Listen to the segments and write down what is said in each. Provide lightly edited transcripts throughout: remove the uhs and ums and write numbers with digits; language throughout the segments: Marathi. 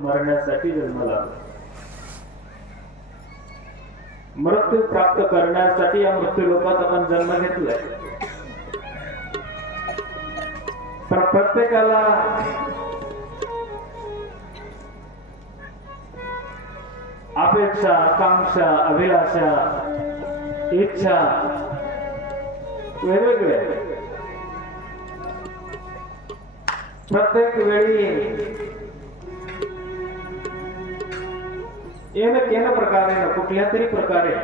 मरण्यासाठी जन्माला आलो. मृत्यू प्राप्त करण्यासाठी या मृत्यू लोकात आपण जन्म घेतलाय. पण प्रत्येकाला अपेक्षा, आकांक्षा, अभिलाषा, इच्छा वेगवेगळे. प्रत्येक वेळी येणं प्रकारे कुठल्या तरी प्रकारे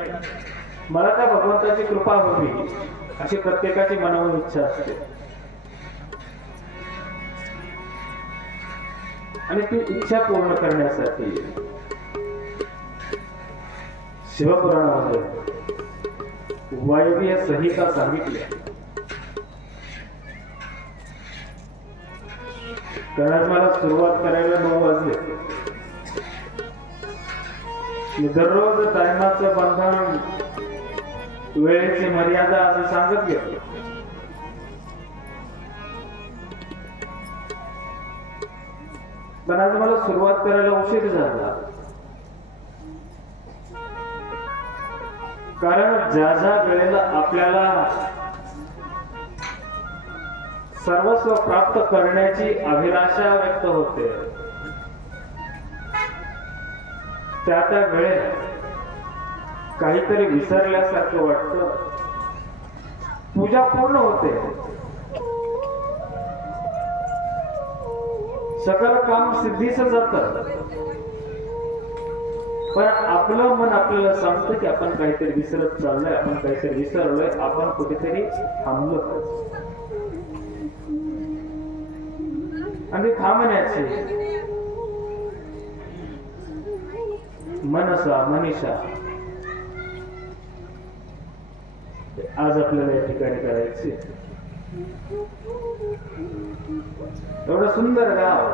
मला त्या भगवंताची कृपा व्हावी अशी प्रत्येकाची मनोमन इच्छा असते. आणि ती इच्छा पूर्ण करण्यासाठी शिवपुराणामध्ये वायव्य संहिता सांगितल्या. कारण मला सुरुवात करायला 9 वाजले. दररोज टायमाचं बंधन, वेळेची मर्यादा असं सांगत गेलो. पण आज मला सुरुवात करायला उशीर झाला. कारण ज्या ज्या वेळेला आपल्याला सर्वस्व प्राप्त करण्याची अभिलाषा व्यक्त होते त्या त्या वेळेला काहीतरी विसरल्यासारखं वाटतं. पूजा पूर्ण होते, सगळं काम सिद्धीच जातं, पण आपलं मन आपल्याला सांगतं की आपण काहीतरी विसरत चाललोय, आपण काहीतरी विसरलोय, आपण कुठेतरी थांबलो पाहिजे. आणि थांबण्याची मनसा मनीषा आज आपल्याला या ठिकाणी करायची. एवढं सुंदर गाव,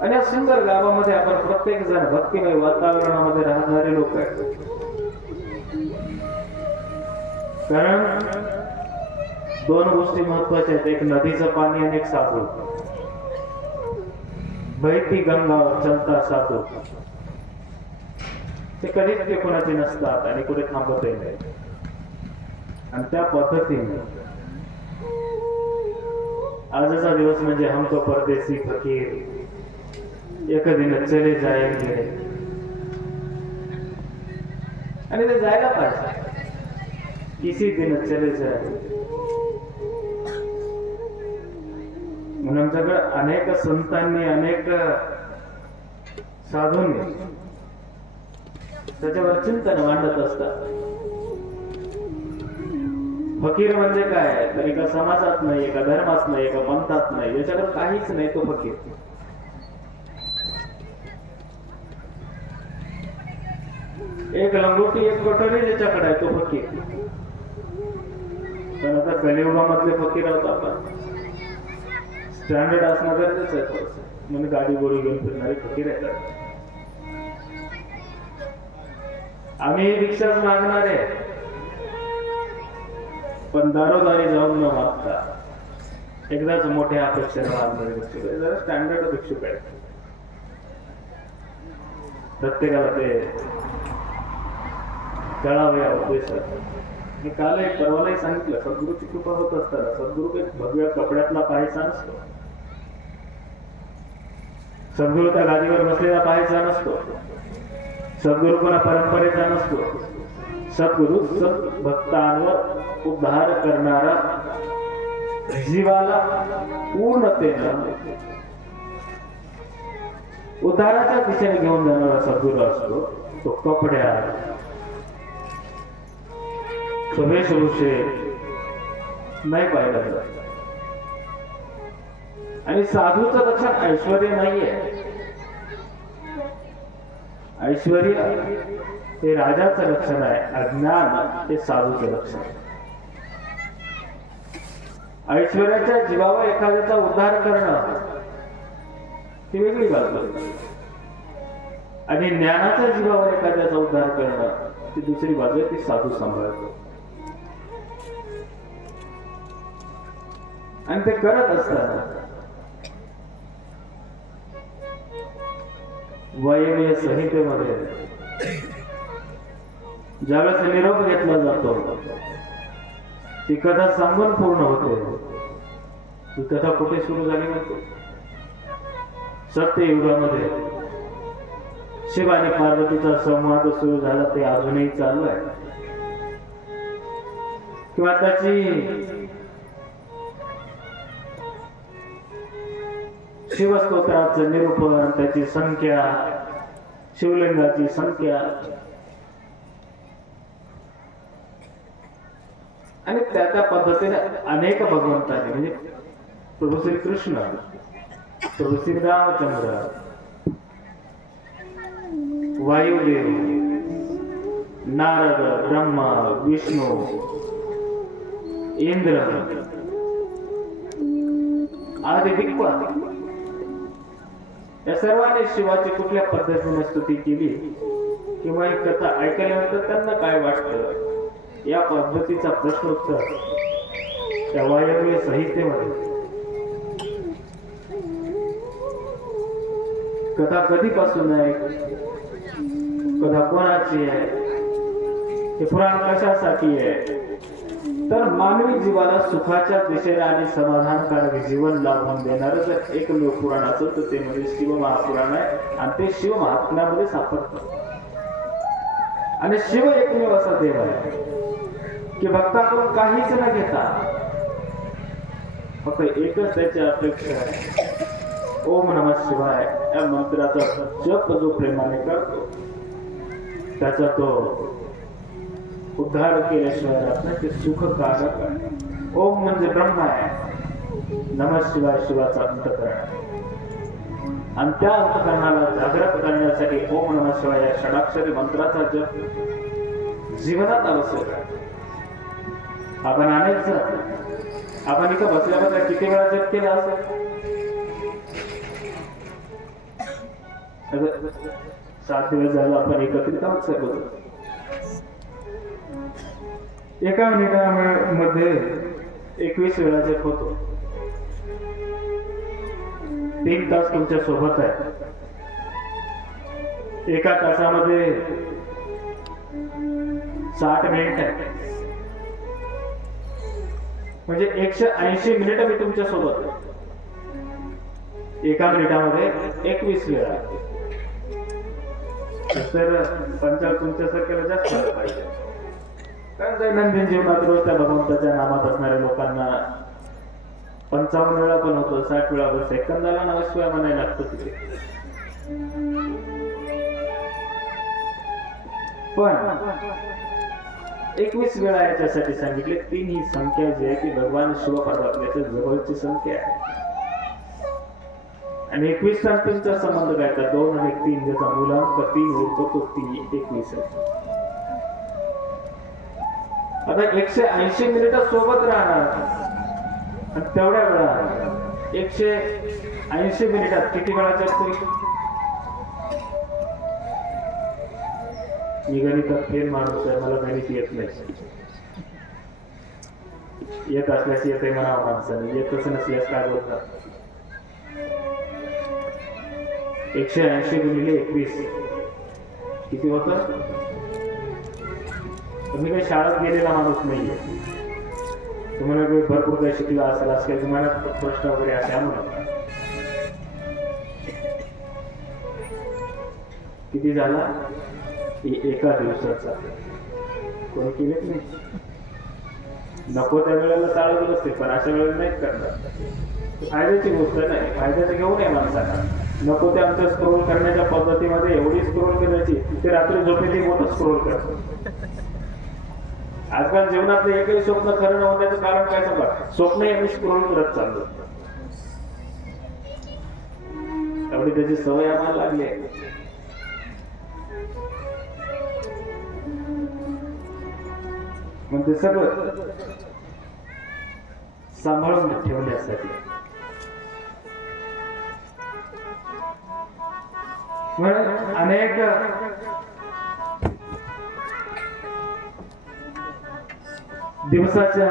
आणि या सुंदर गावामध्ये आपण प्रत्येक जण भक्तिमय वातावरणामध्ये राहणारे लोक आहेत. कारण 2 गोष्टी महत्वाच्या आहेत, एक नदीचं पाणी आणि एक साधू. बहती गंगा चलता साधू, ते कधीच ते कोणाचे नसतात आणि कुठे थांबतही नाही. आणि त्या पद्धतीने आजचा दिवस म्हणजे हमको परदेसी फकीर एक दिन चले जाएंगे, आणि ते जायला पाहिजे. किसी दिन चले जाएंगे. म्हणून आमच्याकडे अनेक संतांनी, अनेक साधूंनी त्याच्यावर चिंतन मांडत असतात. फकीर म्हणजे काय, तर एका समाजात नाही, एका धर्मात नाही, एका पंथात नाही, याच्याकडे काहीच नाही, तो फकीर. एक लंगोटी, एक कटोरी ज्याच्याकडे आहे, तो फकीर. पण आता कलियुगामधले फकीर आहोत आपण. स्टँडर्ड असणं गरजेचं आहे. म्हणजे गाडी गोडी घेऊन फिरणारे फकीर आहेत. आम्ही रिक्षाच मागणारे, पण दारोदारी जाऊन न मागता एकदाच मोठ्या अपेक्षेने मागणारे भिक्षुक आहे. जरा स्टँडर्ड भिक्षुक आहेत. प्रत्येकाला ते कळावे या उद्देशात. मी काल एक परवालाही सांगितलं, सद्गुरूची कृपा होत असताना सद्गुरू एक भगव्या कपड्यातला पाहायचा नसतो. सद्गुरू त्या गादीवर बसलेला पाहायचा नसतो. सद्गुरू कोणा परंपरेचा नसतो. सद्गुरू सद्भक्तांवर उद्धार करणारा, जीवाला पूर्णतेनं उद्धाराच्या दिशेने घेऊन जाणारा सद्गुरू असतो. तो कपड्यात, वेशभूषे नाही पाहिला जात. आणि साधूचं लक्षण ऐश्वर्य नाहीये. ऐश्वर्य हे राजाचं लक्षण आहे, अज्ञान हे साधूचं लक्षण आहे. ऐश्वर्याच्या जीवावर एखाद्याचा उद्धार करणं ही वेगळी बाजू, आणि ज्ञानाच्या जीवावर एखाद्याचा उद्धार करणं ती दुसरी बाजू आहे. ती साधू सांभाळतो. आणि ते करत असताना वायव्य संहितेमध्ये ज्यावेळेस निरोप घेतला जातो ती कथा सांगून पूर्ण होते. ती कथा कुठे सुरू झाली म्हणतो? सत्ययुगामध्ये शिव आणि पार्वतीचा संवाद सुरू झाला, ते अजूनही चालू आहे. किंवा त्याची शिवस्तोत्राचं निरूपण, त्याची संख्या, शिवलिंगाची संख्या आणि त्या पद्धतीने अनेक भगवंतांनी म्हणजे प्रभू श्रीकृष्ण, प्रभू श्री रामचंद्र, वायुदेव, नारद, ब्रह्मा, विष्णू, इंद्र आदी दिग्गज या सर्वांनी शिवाची कुठल्या पद्धतीने स्तुती केली किंवा ही कथा ऐकल्यानंतर त्यांना काय वाटतं या पद्धतीचा प्रश्नोत्तर त्या वायव्य संहितेमध्ये. कथा कधीपासून आहे, कथा कोणाची आहे, हे पुराण कशासाठी आहे, तर मानवी जीवाला सुखाच्या दिशेला आणि समाधानकारक जीवन लाभून देणारं जर एक लोकपुराण असेल तर ते म्हणजे शिव महापुराण आहे. आणि ते शिव महात्म्यामध्ये सापडतं. आणि शिव एकमेव असा देव आहे की भक्ताकडून काहीच न घेता फक्त एकच त्याची अपेक्षा आहे, ओम नमः शिवाय या मंत्राचा जप जो प्रेमाने करतो त्याचा तो उद्धार केल्याशिवाय राहत नाही, ते सुखकारक आहे. ओम म्हणजे ब्रह्म आहे, नमः शिवाय शिवाचा अंतःकरण आहे. आणि त्या अंतःकरणाला जागृत करण्यासाठी ओम नमः शिवाय या षडाक्षरी मंत्राचा जप जीवनात आवश्यक आहे. आपण आपण इथं बसल्या किती वेळा जप केला असेल? 7 दिवस झाला आपण एकत्रित आहोत सर्व. एका मिनिटामध्ये 21 वेळा जप होतो. 3 तास तुमच्या सोबत आहे. एका तासामध्ये 60 मिनिट आहे, म्हणजे 180 मिनिट मी तुमच्या सोबत आहे. एका मिनिटामध्ये 21 वेळा. तर पंचाल तुमच्यासारख्याला जास्त झालं पाहिजे. कारण दैनंदिन जीवनात रोज त्या भगवंताच्या नामात असणाऱ्या लोकांना 55 वेळा पण होतो, 60 वेळा पण सेकंदाला नमस्कार म्हणायला लागतो तिथे. पण 21 वेळा याच्यासाठी सांगितले. 3 ही संख्या जी आहे ती भगवान शिव परमात्म्याच्या जवळची संख्या आहे. आणि 21 तारखेचा संबंध काय? तर 2 आणि 3 ज्याचा मूलांक 3 होतो तो 21 आहे. आता 180 मिनिट सोबत राहणार आणि तेवढ्या वेळा 180 मिनिटात किती वेळा जपतो? मी गणितात फेल माणूस आहे, मला गणित येत नाही. येत असल्यास येते म्हणावं माणसाने, येतच नसल्यास काय बोलतात? 180 गुणिले 21 किती होतं? तुम्ही काही शाळेत गेलेला माणूस नाहीये, तुम्हाला भरपूर काही शिकला असेल, असं काही तुम्हाला प्रश्न वगैरे असे म्हणून किती झाला? एका दिवसाचा. कोणी केलेच नाही. नको त्या वेळेला चालत असते, पण अशा वेळेला नाहीच करणार. फायद्याची गोष्ट नाही, फायद्याचं घेऊन आहे माणसाला. नको ते आमच्या स्क्रोल करण्याच्या पद्धतीमध्ये एवढी स्क्रोल करायची ते रात्री झोपेची मोठं स्क्रोल करतो. आजकाल जीवनातलं एकही स्वप्न खरं न होण्याचं कारण काय सांगा? स्वप्न यांनी स्क्रोल करत चाललो. एवढी त्याची सवय आम्हाला लागली आहे. म्हणजे सगळं सांभाळून ठेवण्यासाठी. अनेक दिवसाच्या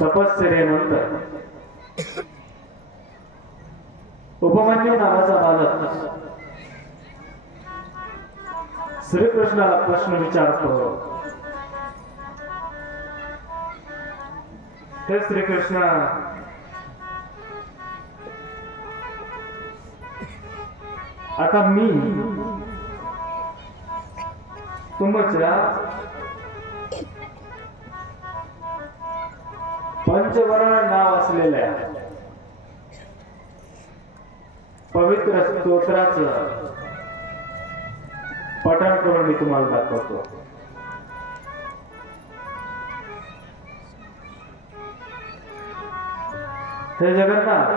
तपश्चर्येनंतर उपमन्यू नावाचा बालक श्रीकृष्णाला प्रश्न विचारतो. हे श्रीकृष्ण, आता मी तुमच्या पंचवर्ण नाव असलेल्या पवित्र स्तोत्राचं पठण करून मी तुम्हाला दाखवतो. हे जगन्नाथ,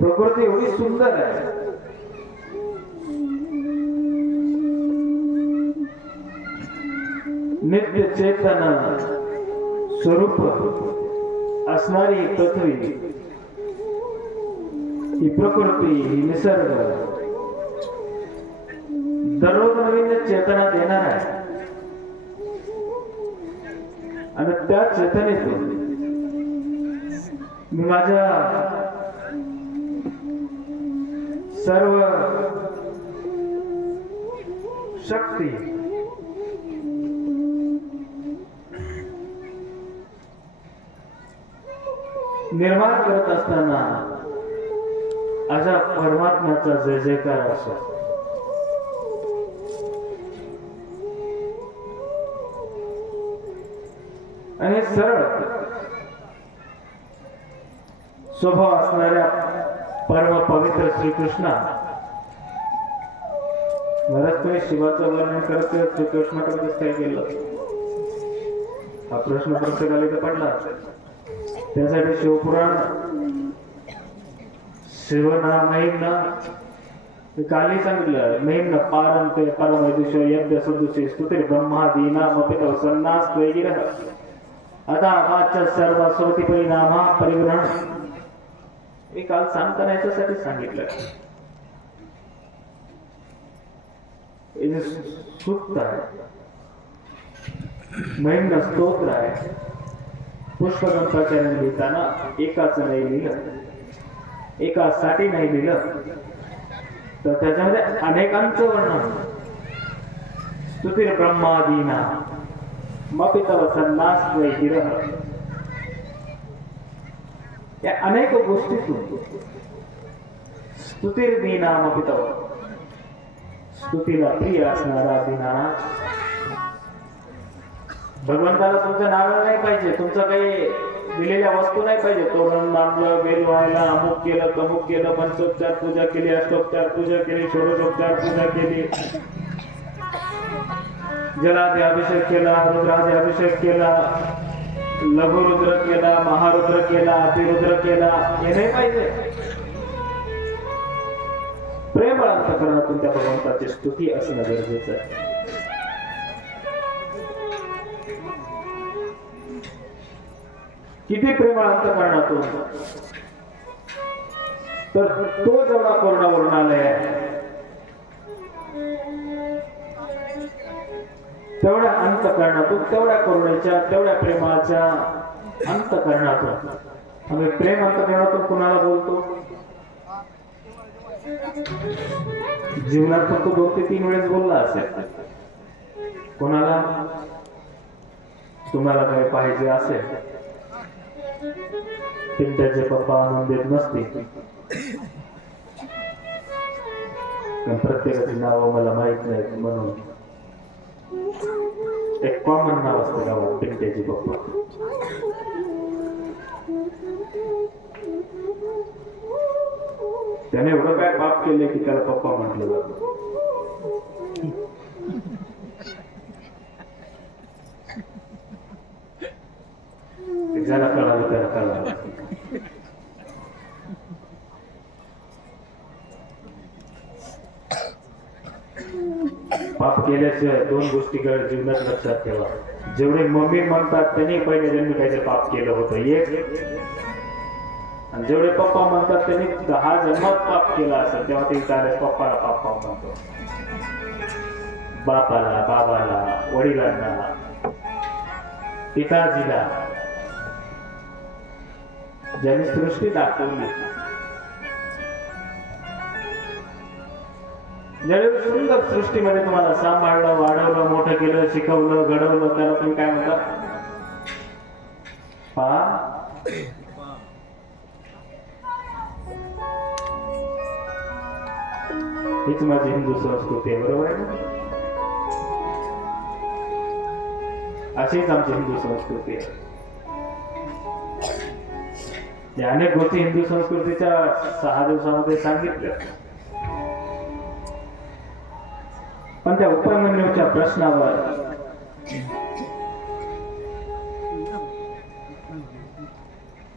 प्रकृती एवढी सुंदर आहे, नित्य चेतन स्वरूप असणारी पृथ्वी, ही प्रकृती, ही निसर्ग दररोज नवीन चेतना देणार आहे. आणि त्या चेतनेतून मी माझ्या सर्व शक्ती निर्माण करत असताना अशा परमात्म्याचा जय जयकार असो. आणि सरळ स्वभाव असणाऱ्या परम पवित्र श्रीकृष्णा, महाराज तुम्ही शिवाचं वर्णन करत श्रीकृष्णाकडे कसं काय केलं, हा प्रश्न प्रत्येकाला इथं पडला. त्यासाठी शिवपुराण शिवनाम महिम काली सांगितलं. महिम पारम ते परमविदुष यज्ञ सदुषे स्तुते ब्रह्मादीनाम पितव सन्नास त्वयगिरः आता वाच्य सर्व स्वती परिणामा परिग्रहण. हे काल सांगताना याच्यासाठी सांगितलं. हे जे सूक्त आहे, महिम स्तोत्र आहे, पुष्पगंताचार्य लिहिताना एकाच नाही लिहिलं, एकासाठी नाही लिहिलं, तर त्याच्यामध्ये अनेकांचं वर्णन. स्तुतीर ब्रह्मादीना मपितव सन्नास गिरह, या अनेक गोष्टीतून स्तुतीर दीना मपितव, स्तुतीला प्रिय असणारा दीना. भगवंताला तुमचं नारळ नाही पाहिजे, तुमचं काही दिलेल्या वस्तू नाही पाहिजे. तोरण बांधलं, बेल व्हायला, अमुक केलं, तमुक केलं, पंचोपचार पूजा केली, अष्टोपचार पूजा केली, षोडशोपचार पूजा केली, जलादि अभिषेक केला, रुद्रादि अभिषेक केला, लघुरुद्र केला, महारुद्र केला, अतिरुद्र केला, हे नाही पाहिजे. प्रेम अंतःकरणातून त्या भगवंताची स्तुती असणं गरजेचं आहे. किती प्रेम अंतःकरणातून, तर तो जेवढा कोरडा वर्णालय आहे तेवढ्या अंतःकरणातून, तेवढ्या करुणेच्या, तेवढ्या प्रेमाच्या अंतःकरणातून. आम्ही प्रेम अंतःकरणातून कुणाला बोलतो? जीवनात फक्त 2 ते 3 वेळेस बोलला असेल. कोणाला? तुम्हाला काही पाहिजे असेल, पिंट्याचे पप्पा आनंदित नसतील, पण प्रत्येकाची नाव मला माहित नाहीत, म्हणून एक कॉमन नाव असतं गावात, पिंट्याचे पप्पा. त्याने एवढं काय पाप केले की त्याला पप्पा म्हटलं जातं. ज्याला कळालं त्याला कळालं. पाप केल्याशिवाय 2 गोष्टी जीवनात लक्षात ठेवा. जेवढे मम्मी म्हणतात त्यांनी पहिले जन्मी काहीतरी पाप केलं होतं, एक. आणि जेवढे पप्पा म्हणतात त्यांनी 10 जन्मात पाप केला असेल, तेव्हा ते त्यावेळेस पप्पाला पाप म्हणतो. बापाला, बाबाला, वडिलांना, पिताजीला ज्याने सृष्टी दाखवली, ज्यावेळी सुंदर सृष्टीमध्ये तुम्हाला सांभाळलं, वाढवलं, मोठं केलं, शिकवलं, घडवलं, त्याला तुम्ही काय म्हणता? हीच माझी हिंदू संस्कृती आहे, बरोबर आहे ना? अशीच आमची हिंदू संस्कृती आहे. या अनेक गोष्टी हिंदू संस्कृतीच्या 6 दिवसामध्ये सांगितल्या, पण त्या उपमन्यूच्या प्रश्नावर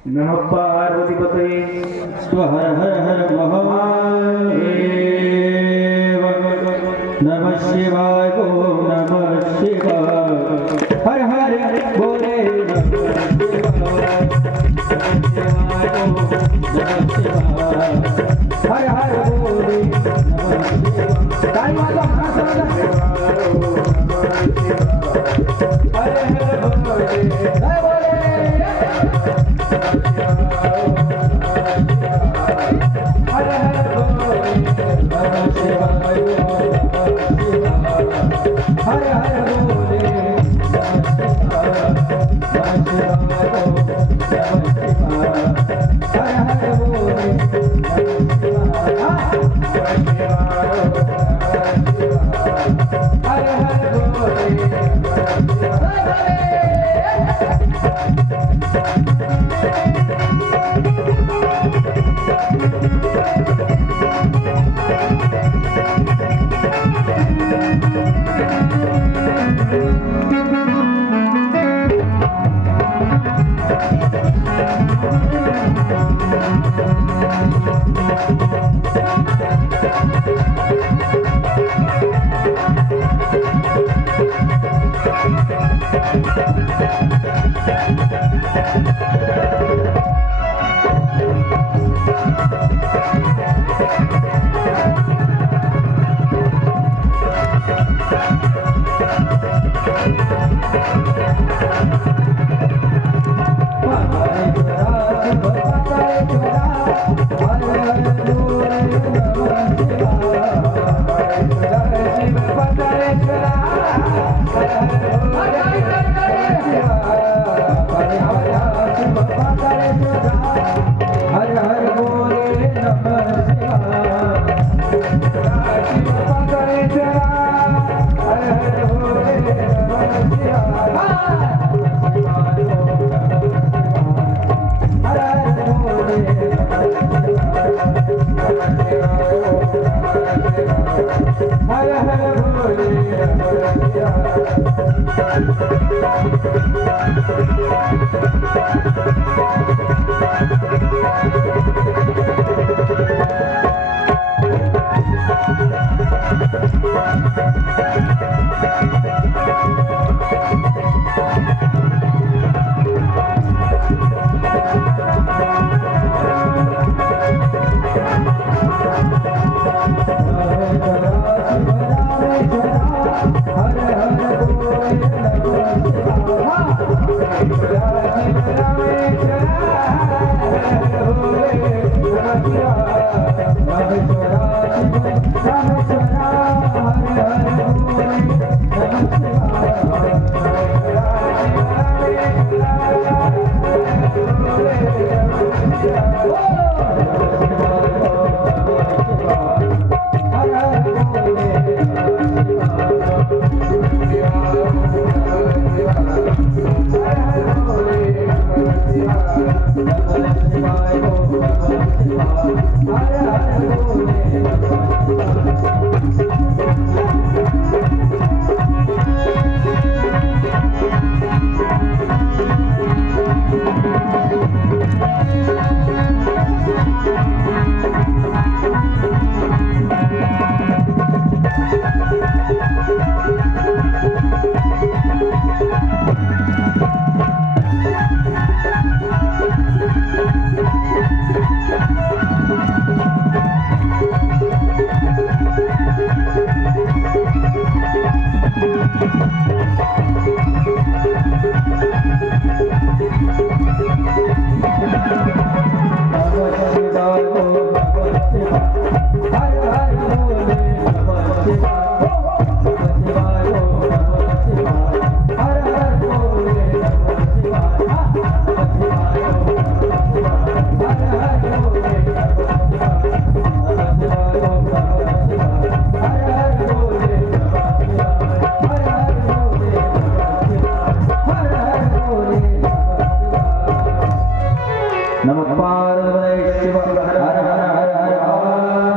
नमः पार्वतीपतये हर हर हर महादेव नमः शिवाय गो नमः शिवाय हर हर बोले हर हर बोले काय माझा हर हर बोले हर हर बोले Hare Hare नमः पार्वती शिव हर हर हर हर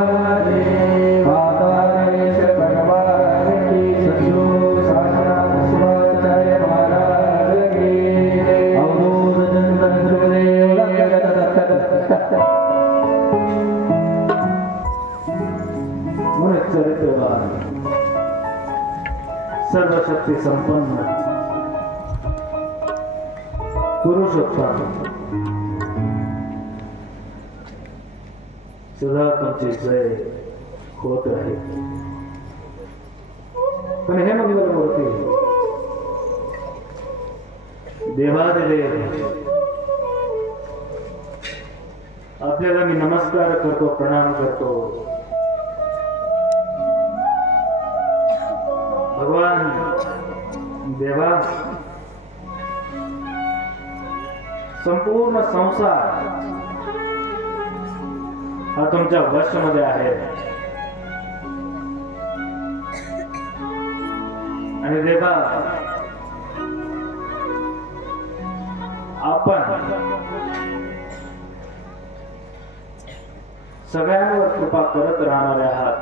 महादेव मातारेश्वर भगवान की सद्गुरु साक्षात शिवाचार्य महाराज की अवधूत चंदन गुरुदेव म्हणून चरित्रवान सर्वशक्ती संपन्न पुरुषोत्तम सदा तुमची जय होत आहे. पण हे मंगलमूर्ती देवादिदेव आपल्याला मी नमस्कार करतो, प्रणाम करतो. भगवान देवा, संपूर्ण संसार हा तुमच्या वशामध्ये आहे आणि देवा आपण सगळ्यांवर कृपा करत राहणारे आहात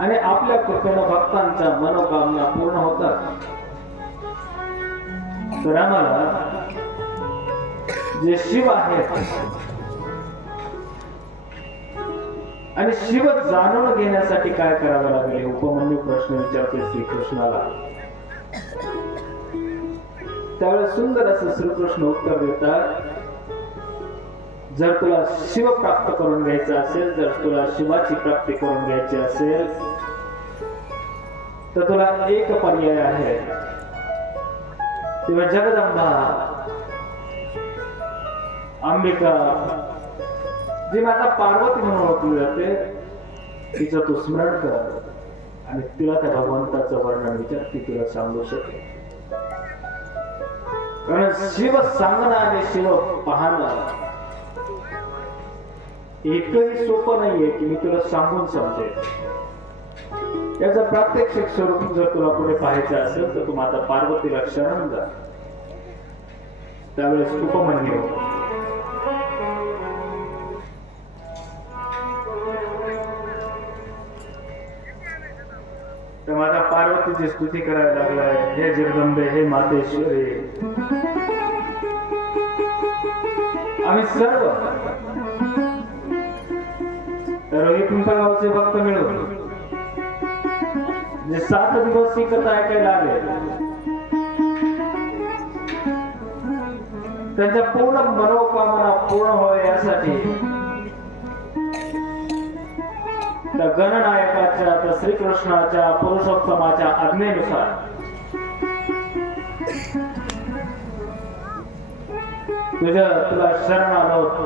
आणि आपल्या कृपेनं भक्तांच्या मनोकामना पूर्ण होतात. तर आम्हाला जे शिव आहेत आणि शिव जाणून घेण्यासाठी काय करावं लागेल, उपमन्यू प्रश्न विचारते श्रीकृष्णाला. त्यावेळेस सुंदर असं श्रीकृष्ण उत्तर देतात, जर तुला शिव प्राप्त करून घ्यायचं असेल, जर तुला शिवाची प्राप्ती करून घ्यायची असेल तर तुला एक पर्याय आहे. तेव्हा जगदंबा अंबिका जी माता पार्वती म्हणून ओळखली जाते, तिचं तू स्मरण कर आणि तिला त्या भगवंताचं वर्णन विचार, ती तुला सांगू शकेल. कारण शिव सांगणं आणि शिव पाहणं एकही सोपं नाहीये की मी तुला सांगून समजेल. याचं प्रात्यक्षिक स्वरूप जर तुला पुढे पाहायचं असेल तर तू माता पार्वतीला शरण जा. त्यावेळेस उपमन्यू तर माता पार्वतीची स्तुती करायला लागलाय, हे जगदंबे, हे मातेश्वरी, आम्ही सर्व रोही पिंपळगावचे भक्त मिळून जे 7 दिवस ही कथा ऐकायला आले, त्यांच्या पूर्ण मनोकामना पूर्ण होय यासाठी त्या गणनायकाच्या, त्या श्रीकृष्णाच्या, पुरुषोत्तमाच्या आज्ञेनुसार तुला शरण आलो होतो.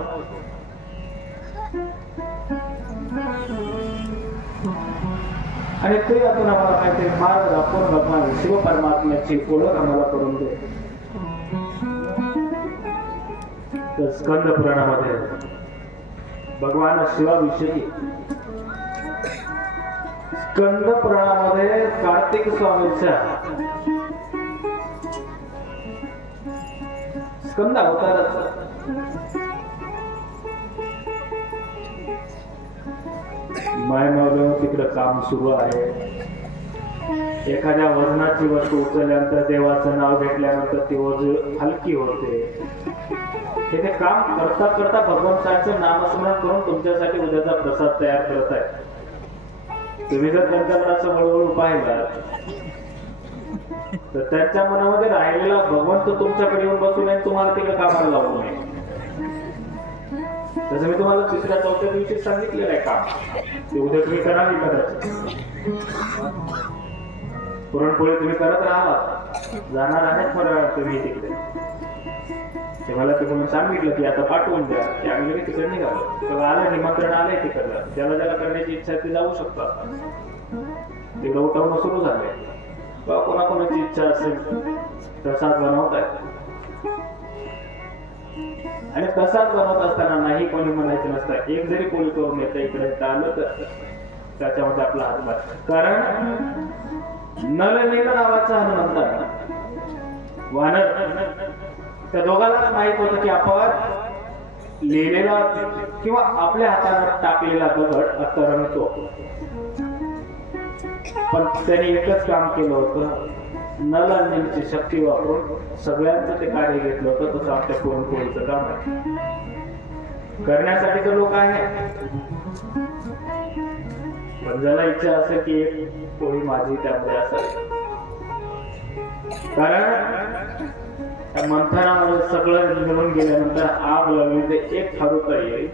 आणि ते यातून आम्हाला काहीतरी मार्ग दाखवून भगवान शिव परमात्म्याची ओळख आम्हाला करून दे. तर स्कंद पुराणामध्ये भगवान शिवाविषयी, स्कंद पुराणामध्ये कार्तिक स्वामींच्या स्कंद अवताराचा मायमावलं तिकडं काम सुरू आहे. एखाद्या वजनाची वस्तू उचलल्यानंतर, देवाचं नाव घेतल्यानंतर ती वजन हलकी होते. हे ते काम करता करता भगवंताचं नामस्मरण करून तुमच्यासाठी उद्याचा प्रसाद तयार करत आहे. तुम्ही जर त्यांच्याकडे असं हळूहळू पाहिला तर त्यांच्या मनामध्ये राहिलेला भगवंत तुमच्याकडे येऊन बसू नये, तुम्हाला तिकडे कामाला लावू नये. तसं मी तुम्हाला 3-4 दिवशी सांगितलेलं आहे काम, ते उद्या तुम्ही करावी. कदाचित पुरणपोळी तुम्ही करत राहा, जाणार आहेत थोड्या वेळात तुम्ही तिकडे. ते मला तिकडून सांगितलं की आता पाठवून द्या, की आम्ही लगेच तिकडे निघालो. तेव्हा आलं, निमंत्रण आलंय तिकडलं, ज्याला ज्याला करण्याची इच्छा ती जाऊ शकतो. तिकडे उठवणं सुरू झालंय. कोणाकोणाची इच्छा असेल प्रसाद बनवतायत आणि प्रसाद बनवत असताना नाही कोणी म्हणायचं नसतं. एक जरी कोणी करून येतं इकडे आलं तर त्याच्यामध्ये आपला हातभार. कारण नलनील नावाचा हनुमंत वानर त्या दोघांनाच माहित होतं की आपण लिहिलेला किंवा आपल्या हाताने टाकलेला दगड तरंगतो. पण त्यांनी एकच काम केलं होतं, नलनीलची शक्ती वापरून सगळ्यांचं ते कार्य घेतलं होतं. तसं आपल्या पुरणपोळीचं काम आहे करण्यासाठी तर लोक आहे, पण ज्याला इच्छा असेल की एक पोळी माझी त्यामध्ये असावी. कारण त्या मंथनामध्ये सगळं मिळून गेल्यानंतर आग लागली ते एक खारुता येईल.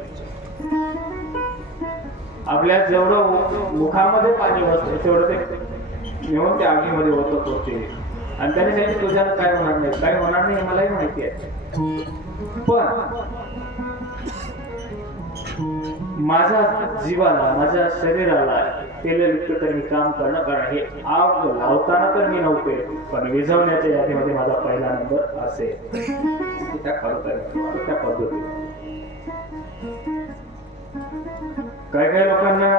आपल्या जेवढं मुखामध्ये पाणी बसतं तेवढं ते घेऊन त्या आगीमध्ये ओतत होते. आणि त्याने सांगितलं तुझ्याला काय होणार नाही, काय होणार नाही मलाही माहिती आहे, पण माझ्या जीवाला माझ्या शरीराला केलेलं तर मी काम करणं. कारण हे आग लावताना तर मी नव्हते, पण विझवण्याच्या यादीमध्ये माझा पहिला नंबर असेल. त्या त्या पद्धतीने काही लोकांना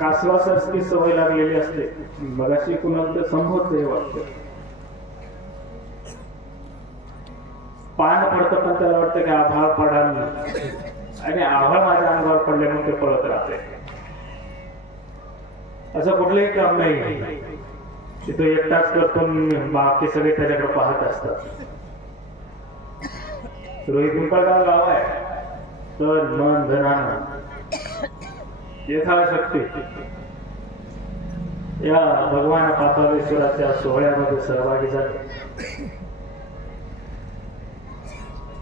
कासवासारखी सवय लागलेली असते. मगाशी कुणाला तर संभवत हे वाटतं, पान पडतं पण त्याला वाटतं की आभाळ पडा आणि आभाळ माझ्या अंगावर पडल्यामुळे ते पळत राहते. असं कुठलंही काम नाही की तो एकटाच करतो, बाकी सगळे त्याच्याकडे पाहत असतात. रोहित पिंपळगाव गाव आहे तर मन धनानं यथाशक्ती या भगवान पाताळेश्वराच्या सोहळ्यामध्ये सहभागी झाले.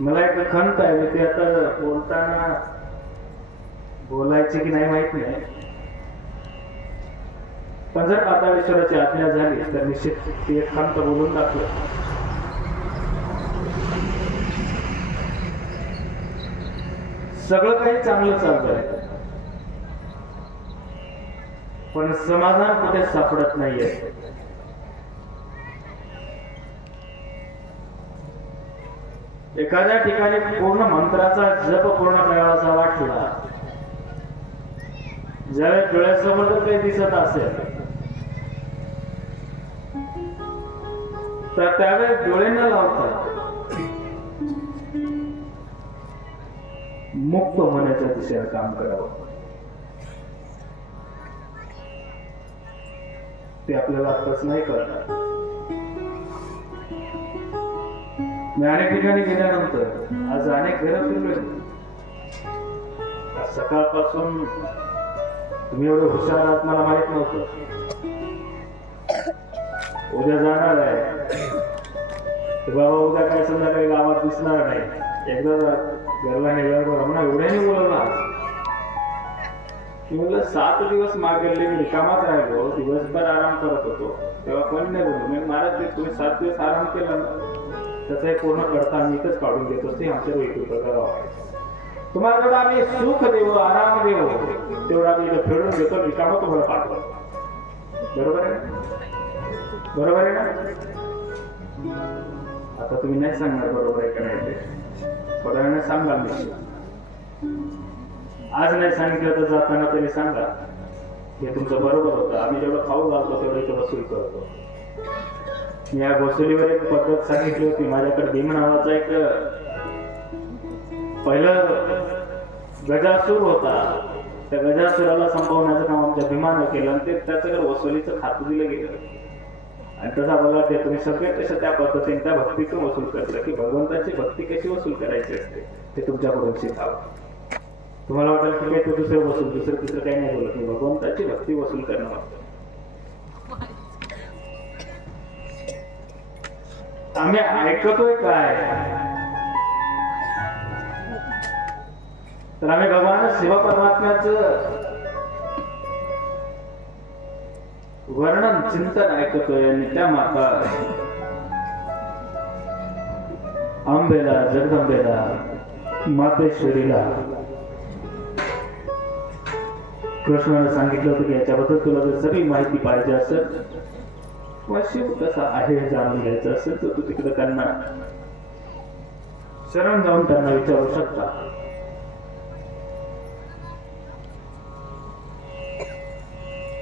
मला एक खंत आहे, मी ते आता बोलताना बोलायची की नाही माहित नाही, पण जर पाताळेश्वराची आज्ञा झाली तर निश्चित ती एक खंत बोलून दाखवलं. सगळं काही चांगलं चालतंय, पण समाधान कुठे सापडत नाहीये. एखाद्या ठिकाणी पूर्ण मंत्राचा जप पूर्ण करावासा वाटला, ज्यावेळेस डोळ्यासमोर जर काही दिसत असेल तर त्यावेळेस डोळे न लावता मुक्त होण्याच्या दिशेने काम करावं. ते आपल्याला आताच नाही करणार. मी अनेक ठिकाणी गेल्यानंतर आज अनेक घरं फिरलोय. सकाळपासून तुम्ही एवढं हुशार आहात मला माहित नव्हतं. उद्या जाणार आहे बाबा, उद्या काय संध्याकाळी गावात दिसणार नाही. एकदा घरला निघाल्यावर म्हणा एवढ्याने बोलवला की म्हटलं 7 दिवस मागेले मी रिकामाच राहिलो, दिवसभर आराम करत होतो, तेव्हा कोणी नाही बोललो. मी महाराज तुम्ही 7 दिवस आराम केला ना, त्याचा एक पूर्ण करता आम्ही इथंच काढून घेतो. ते आमच्या रोहित गाव आहे. तुम्हाला जेवढा आम्ही सुख देऊ आराम देऊ तेवढा आम्ही इथं फेडून घेतो, रिकामा तुम्हाला पाठवतो. बरोबर आहे ना? बरोबर आहे ना? आता तुम्ही नाही सांगणार बरोबर आहे का नाही ते, थोड्या वेळाने सांगाल निश्चित. आज नाही सांगितलं तर जाताना तरी सांगा हे तुमचं बरोबर होतं. आम्ही जेवढं खाऊ घालतो तेवढं इथं वसूल करतो. या वसुलीवर एक पद्धत सांगितली होती. माझ्याकडे भीम नावाचा एक पहिलं गजासूर होता. त्या गजासुराला संपवण्याचं काम आमच्या भीमानं केलं आणि ते त्याच्याकडे वसुलीचं खातं दिलं गेलं. आणि तसा बघा ते तुम्ही सगळे कसं त्या पद्धतीने त्या भक्तीचं वसूल करतं की भगवंताची भक्ती कशी वसूल करायची असते ते तुमच्याकडून शिकावं. तुम्हाला वाटेल की काही तो दुसरं वसूल दुसरं तिसरं काही नाही बोलत. मी भगवंताची भक्ती वसूल करणं वाटतं. आम्ही ऐकतोय काय तर आम्ही भगवान शिव परमात्म्याचं वर्णन चिंतन ऐकतोय. आणि त्या माता अंबेला जगदंबेला मातेश्वरीला कृष्णाने सांगितलं होतं की याच्याबद्दल तुला जर सगळी माहिती पाहिजे असेल किंवा शिव कसा आहे हे जाणून घ्यायचं असेल तर तू तिकडे त्यांना शरण जाऊन त्यांना विचारू शकता.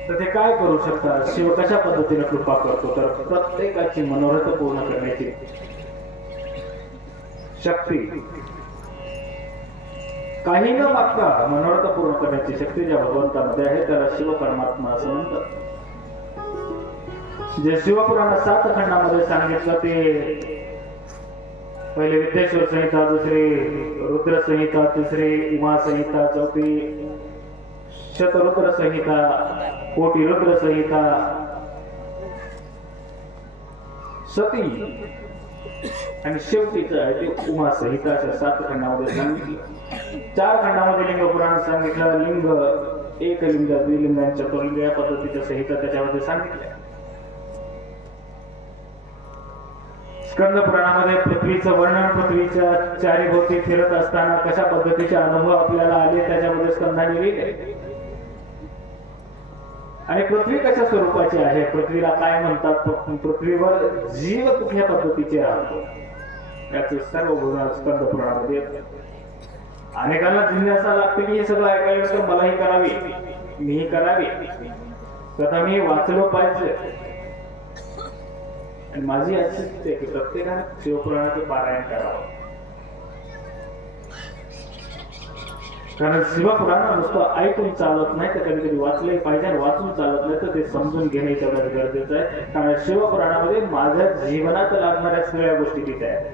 तर ते काय करू शकतात? शिव कशा पद्धतीने कृपा करतो? तर प्रत्येकाची मनोरथ पूर्ण करण्याची शक्ती, काही न मागता मनोरथ पूर्ण करण्याची शक्ती ज्या भगवंतामध्ये आहे त्याला शिव परमात्मा असं म्हणतात. जे शिवपुराणात 7 खंडामध्ये सांगितलं ते पहिले विद्येश्वर संहिता, दुसरी रुद्र संहिता, तिसरी उमा संहिता, चौथी शतरुद्र संहिता, कोटी रुद्र संहिता, सती आणि शेवटीचं आहे ते उमा संहिता. अशा 7 खंडामध्ये सांगितलं. 4 खंडामध्ये लिंग पुराण सांगितलं. लिंग, एकलिंग, द्विलिंग, चतुर्लिंग या पद्धतीच्या संहिता त्याच्यामध्ये सांगितल्या. स्कंद पुराणामध्ये पृथ्वीचं वर्णन, पृथ्वीच्या चारीभोवती फिरत असताना कशा पद्धतीचे अनुभव आपल्याला आले त्याच्यामध्ये स्कंदाने लिहिले. आणि पृथ्वी कशा स्वरूपाची आहे, पृथ्वीला काय म्हणतात, पृथ्वीवर जीव कुठल्या पद्धतीचे राहतो याचे सर्व गुण स्कंद पुराणामध्ये येतात. अनेकांना जिज्ञासा लागते की हे सगळं ऐकायला तर मलाही करावी, मीही करावी, स्वतः मी वाचलो पाहिजे. आणि माझी अशी इच्छा आहे की प्रत्येकाने शिवपुराणाचे पारायण करावं. कारण शिवपुराण नुसतं ऐकून चालत नाही, तर कधी कधी वाचले पाहिजे. आणि वाचून चालत नाही तर ते समजून घेणे तेवढंच गरजेचं आहे. कारण शिवपुराणामध्ये माझ्या जीवनात लागणाऱ्या सगळ्या गोष्टी तिथे आहेत.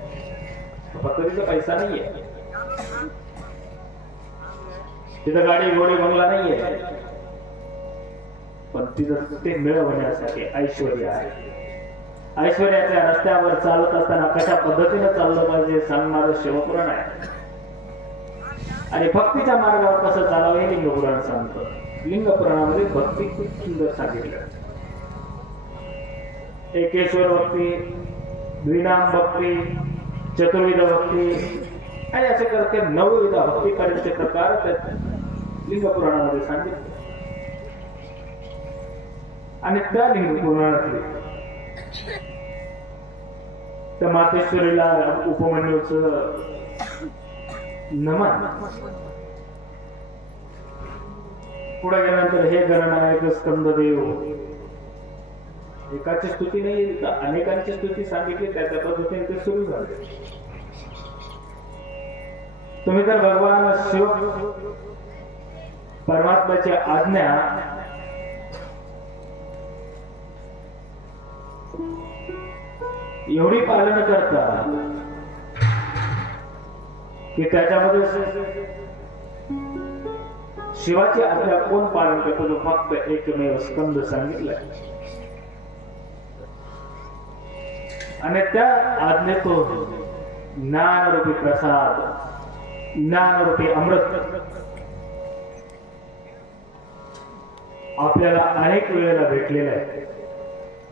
फक्त तिचा पैसा नाहीये, तिथं गाडी घोडी बंगला नाहीये, पण तिथं ते मिळवण्यासाठी ऐश्वर्य आहे. ऐश्वर्याच्या रस्त्यावर चालत असताना कशा पद्धतीने चाललं पाहिजे सांगणारं शिवपुराण आहे. आणि भक्तीच्या मार्गावर कसं चालावं हे लिंग पुराण सांगतं. लिंग पुराणामध्ये भक्ती खूप सुंदर सांगितलं. एकेश्वर भक्ती, द्विनाम भक्ती, चतुर्विध भक्ती आणि असे करते 9 भक्ती करण्याचे प्रकार लिंग पुराणामध्ये सांगितले. आणि त्या लिंग पुराणातले त्या मातेश्वरीला उपमन्यूचं नमन, पुढे गेल्यानंतर हे गणनायक स्कंददेव, एकाची स्तुती नाही अनेकांची स्तुती सांगितली. त्या पद्धतीने ते सुरू झाले. तुम्ही तर भगवान शिव परमात्म्याची आज्ञा एवढी पालन करता की त्याच्यामध्ये शिवाची आज्ञा कोण पालन करतो तो फक्त एकमेव स्कंद सांगितलाय. आणि त्या आज्ञेतून ज्ञानरूपी प्रसाद, ज्ञानरूपी अमृत आपल्याला अनेक वेळेला भेटलेलं आहे.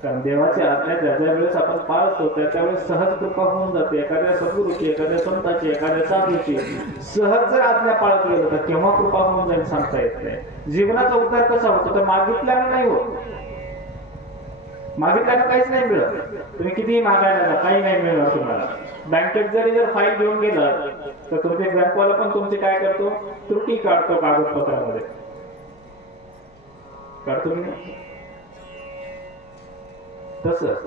कारण देवाची आज्ञा ज्या ज्या वेळेस आपण पाळतो त्या वेळेस सहज कृपा होऊन जाते. एखाद्या सद्गुरूची, एखाद्या संताची, एखाद्या साधूची सहज जर आज्ञा पाळत गेलो तर केव्हा कृपा होऊन जाईल सांगता येत नाही. जीवनाचा उद्धार कसा होतो तर मागितल्यानं नाही होत. मागितल्यानं काहीच नाही मिळत. तुम्ही कितीही मागायला जा, काही नाही मिळणार तुम्हाला. बँकेत जर फाईल घेऊन गेला तर तुमचे बँकवाला पण तुमचे काय करतो, त्रुटी काढतो कागदपत्रामध्ये. काढतो की नाही? तसंच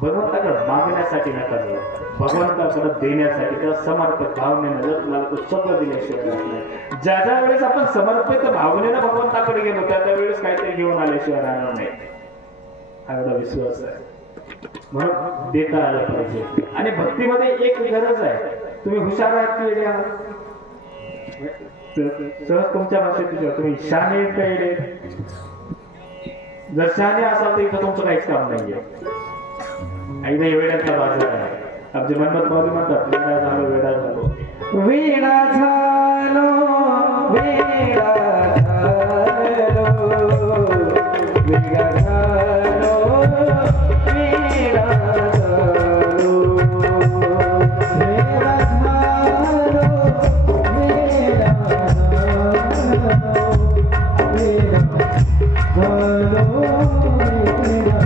भगवंताकडे मागण्यासाठी नका जाऊ, भगवंताकडे देण्यासाठी, त्या समर्पित भावनेनं जर तुम्हाला तो सगळं दिल्याशिवाय नाही. ज्या ज्या वेळेस आपण समर्पित भावनेनं भगवंताकडे गेलो त्या वेळेस काहीतरी घेऊन आल्याशिवाय राहणार नाही. हा एवढा विश्वास आहे. म्हणून देता आलं पाहिजे. आणि भक्तीमध्ये एक गरज आहे, तुम्ही हुशार आहात की येडे आहात? सहज तुमच्या भाषेत तुम्ही शाने पेडे, जर शहाणे असाल तर इथं तुमचं काहीच काम नाहीये. एकदा वेड्याचा बाजार आहे. आमचे मनमत भाऊ म्हणतात वेडा झालो, वेडा झालो, वेडा झालो, वेडा झालो, वेडा झालो, वेडा झालो, वेडा झालो, वेडा झालो, वेडा झालो, वेडा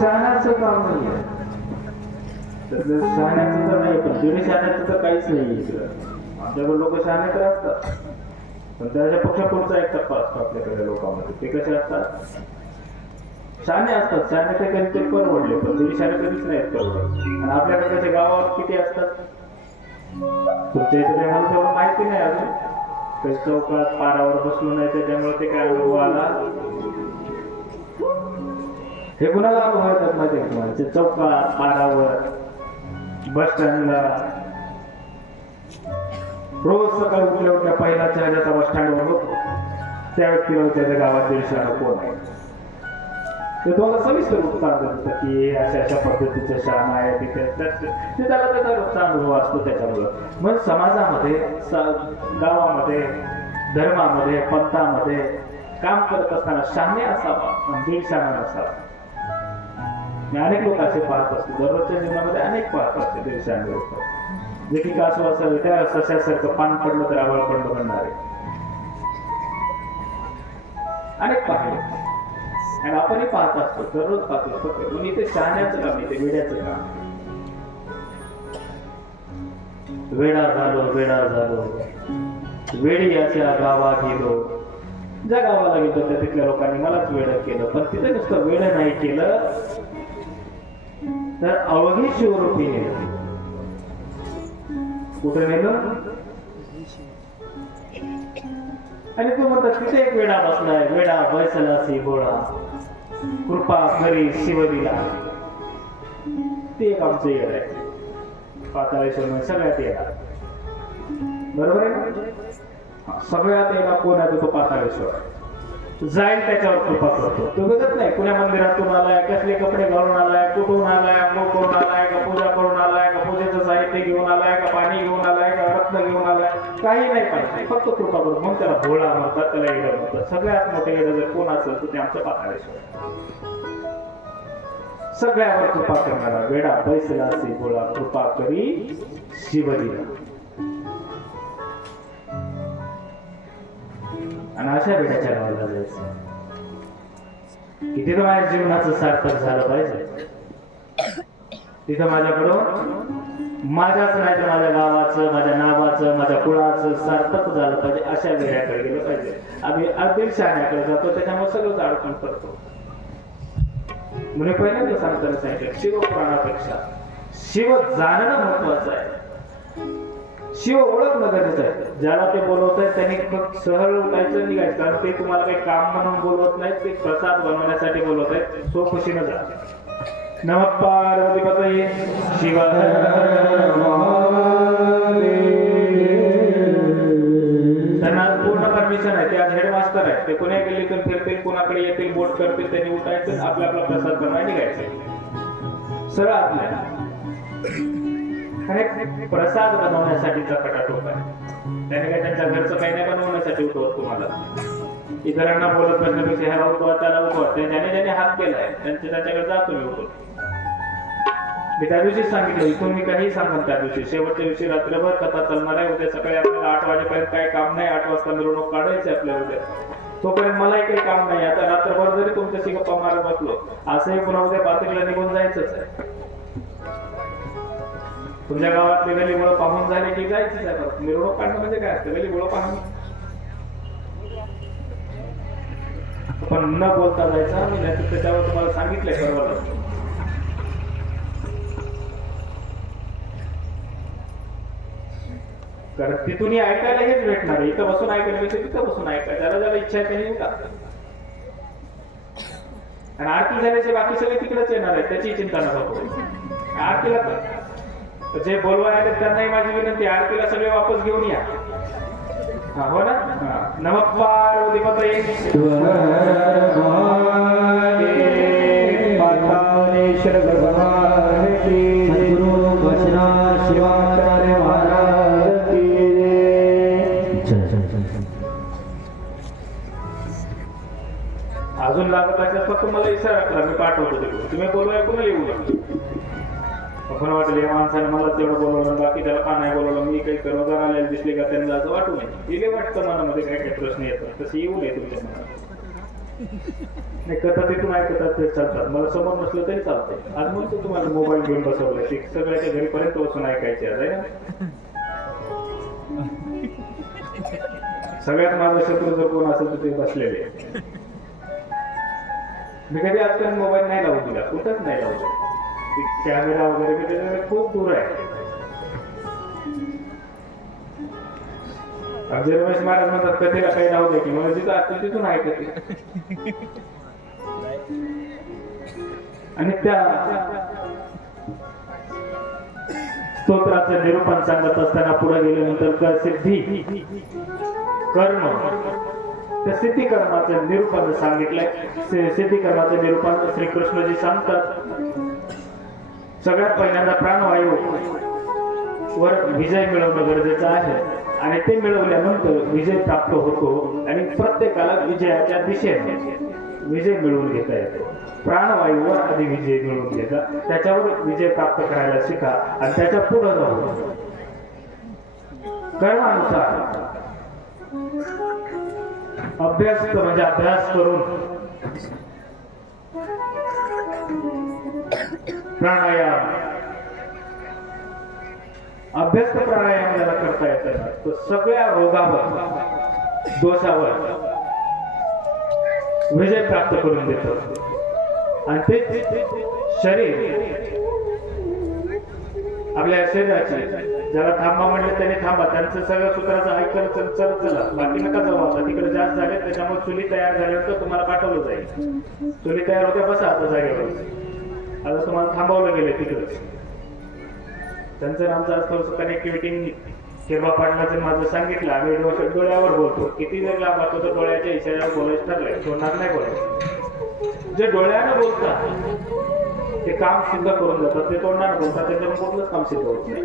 शहाण्याचं काम नाहीये. तर शहाण्याचं तर नाही, पण जुने शहाण्याचं तर काहीच नाही इकडं. आमच्याकडे लोक शहाणे तर असतात, पण त्याच्यापेक्षा पुढचा एक टप्पा असतो आपल्याकडे लोकांमध्ये. ते कसे असतात? शहाणे असतात. शहाणे ते कधीतरी परवडले, पण जुने शहाणे कधीच नाहीत परवडले. आणि आपल्याकडे कसे गावात किती असतात? तुमच्या इकडे मला तेवढं माहिती नाही अजून. काही चौकात पारावर बसलो नाही, त्याच्यामुळे ते काय अनुभव आला हे कुणाला अनुभव येतात माहिती आहे तुम्हाला? ते चौकात पारावर बस स्टँडला रोज सकाळी उठल्या उठल्या पहिला चहाचा बस स्टँडवर होतो. त्या व्यक्तीला त्याच्या गावात 150 कोण आहे ते तुम्हाला सविस्तर उत्तर देतं की अशा अशा पद्धतीच्या शाळा आहे तिथे. ते त्याला त्याचा रोजचा अनुभव असतो. त्याच्यामुळं मग समाजामध्ये गावामध्ये धर्मामध्ये पंथामध्ये काम करत असताना शहाणे असावा, दीडशहाणा नसावा. मी अनेक लोक असे पाहत असतो दररोजच्या जीवनामध्ये, अनेक पाहत असते दीडशहाणे लोक, जे की कासव असावे त्या सशासारखं पान पडलं तर आवळ पडलं म्हणणारे अनेक पाहिले. आणि आपणही पाहत असतो, दररोज पाहतो. फक्त इथे शहाण्याचं काम, इथे वेड्याचं काम. वेडा झालो वेडी याच्या गावात गेलो. ज्या गावाला गेलो त्या तिथल्या लोकांनी मलाच वेड केलं. पण तिथे नुसतं वेड नाही केलं तर अवघी शिवरूपी नेलं. कुठे नेलं? आणि तू म्हणतात तिथे एक वेडा बसलाय. वेडा बैसलासी भोळा कृपा करी शिवलीला. ते एक आमचं येड आहे. पाताळेश्वर सगळ्यात येणार. बरोबर आहे. सगळ्यात येणार कोण आहे तो पाताळेश्वर. जाईल त्याच्यावर कृपा करतो. तो बघत नाही कुण्या मंदिरातून आलाय, कसले कपडे घालून आलाय, कुठून आलाय, अंघोळ करून आलाय का, पूजा करून आलाय का, पूजेचं साहित्य घेऊन आलाय का, पाणी घेऊन आलाय का, रत्न घेऊन आलाय, काही नाही पाहिजे. फक्त कृपा करतो. म्हणून त्याला भोळा म्हणतात, त्याला येडं म्हणतात. सगळ्यात मोठे येडं जर कोण असेल तर ते आमचं पाताळेश्वर. सगळ्यावर कृपा करणारा वेडा बैसला असे भोळा कृपा करी शिवलीला. आणि अशा वेड्याच्या गावाला जायचं. किती तर माझ्या जीवनाचं सार्थक झालं पाहिजे. तिथं माझ्याकडून माझ्याच नाही तर माझ्या गावाचं, माझ्या नावाचं, माझ्या कुळाचं सार्थक झालं पाहिजे. अशा वेड्याकडे गेलं पाहिजे. आम्ही अगदी शहाण्याकडे जातो, त्याच्यामुळे सगळंच अडकून करतो. म्हणजे पहिल्यांदा सांगताना सांगितलं शिवपुराणापेक्षा शिव जाणणं महत्वाचं आहे. शिव ओळखणं गरजेचं आहे. ज्याला ते बोलवत आहे त्यांनी सहल उठायचं निघायचं. कारण ते तुम्हाला काही काम म्हणून बोलवत नाहीत, ते प्रसाद बनवण्यासाठी बोलवत आहेत. सो खुशीनं जा. नमः पार्वतीपतये शिव. त्यांना पूर्ण परमिशन आहे. ते आज हेडमास्टर आहे. ते कुण्या गेलीतून फिरतील, कोणाकडे येतील, बोट करतील, त्यांनी उठायचं, आपला आपला प्रसाद बनवायला निघायचं. सरळ आपल्या आणि प्रसाद बनवण्यासाठीचा खटाटोप आहे. त्याने काय त्यांच्या घरचं काही नाही बनवण्यासाठी उठवत तुम्हाला. इतरांना बोलत बसण्यापेक्षा ह्याला उठवा, त्याला उठवा. ज्याने हात केलाय त्याच्याकडे जातो मी उठवतो. मी त्या दिवशी सांगितलं, इथून मी काही सांगून त्या दिवशी शेवटच्या दिवशी रात्रभर कथा चालणार आहे. उद्या सकाळी आपल्याला 8 वाजेपर्यंत काही काम नाही. 8 वाजता मिरवणूक काढायची आपल्या उद्या. तोपर्यंत मलाही काही काम नाही. आता रात्रभर जरी तुमच्याशी गप्पा मारत बसलो असंही पुन्हा उद्या पातळीला निघून जायचंच आहे. तुमच्या गावातली गलीमुळं पाहून झाले की जायचं आहे. मिरवणूक काढणं म्हणजे काय असतं? गलीमुळं पाहून पण न बोलता जायचं. मी नाही त्याच्यावर तुम्हाला सांगितलंय सर्वांना. कारण तिथून ऐकायला हेच भेटणार आहे. इथं बसून ऐकण्यापेक्षा तिथं बसून ऐकायला ज्याला ज्याला इच्छा आहे त्यांनी उठा. आणि आरती झाल्याचे बाकी सगळे तिकडेच येणार आहे. त्याची चिंता नका करू. आरतीला जे बोलवा आले त्यांनाही माझी विनंती, आरतीला सगळे वापस घेऊन या. हो ना. नमः पार्वतीपतये पाताळेश्वर भगवान की सद्गुरु काशीनाथ शिवाचार्य महाराज की. अजून लागत असल्यास फक्त मला इशारा करा, मी पाठवतो तिकडे. तुम्ही बोलवा कोणाला येऊ नका. आपण वाटलं या माणसाने मला तेवढं बोलवलं, बाकी त्याला का नाही बोलवलं, मी काही कर्मचार आलेले दिसले का त्यांना असं वाटू नये. तिथे वाटतं मनामध्ये काय काही प्रश्न येतात, तसे येऊ नये तुमच्या मनात. नाही कथा तिथून ऐकतात ते चालतात. मला समोर नसलं तरी चालतंय. आज म्हणतो तुम्हाला मोबाईल घेऊन बसवलंय, ते सगळ्याच्या घरीपर्यंत बसून ऐकायचे आहे ना. सगळ्यात माझा शत्रू जर कोण असेल तर ते बसलेले. मी कधी आजकाल मोबाईल नाही लावू दिला, कुठंच नाही लावू दिला. कॅमेरा वगैरे मी त्याच्याकडे खूप दूर आहे. अक्षय रमेश महाराज म्हणतात कथेला काही राहू दे की मला जिथं असतील तिथून ऐकते. आणि त्या स्तोत्राचं निरूपण सांगत असताना पुढे गेल्यानंतर सिद्धी कर्म, त्या सिद्धी कर्माचं निरूपण सांगितलंय. सिद्धी कर्माचं निरूपण श्रीकृष्णजी सांगतात. सगळ्यात पहिल्यांदा प्राणवायू वर विजय मिळवणं गरजेचं आहे. आणि ते मिळवल्यानंतर विजय प्राप्त होतो आणि प्रत्येकाला विजयाच्या दिशेने विजय मिळवून घेता येतो. प्राणवायूवर आधी विजय मिळवून घेता, त्याच्यावर विजय प्राप्त करायला शिका आणि त्याच्या पुढे जाऊ. कर्मानुसार अभ्यास म्हणजे अभ्यास करून प्राणायाम अभ्यस्त प्राणायाम ज्याला करता येतं तो सगळ्या रोगावर दोषावर विजय प्राप्त करून देतो. आणि ते शरीर आपल्या शरीराची ज्याला थांबा म्हणलं त्याने थांबा, त्यांचं सगळं सूत्राचं ऐकलं चल चला बाकी नका जाऊ, आता तिकडे जास्त झाले त्याच्यामुळे चुली तयार झाल्यानंतर तुम्हाला पाठवलं जाईल. चुली तयार होत्या बसा आता जागेवर, आता तुम्हाला थांबवलं गेले तिकडे. त्यांचं आमचं आज थोडंसं कनेक्टिव्हिटी किंवा पाटलाचं माझं सांगितलं, आम्ही डोळ्यावर बोलतो. किती जर लाभ होतो तर डोळ्याच्या इशाऱ्यावर बोलायचं ठरलंय, तोंडात नाही बोलायचं. जे डोळ्यानं बोलतात ते काम सिद्ध करून जातात, ते तोंडानं बोलतात त्याच्यावर कुठलंच काम सिद्ध होत नाही.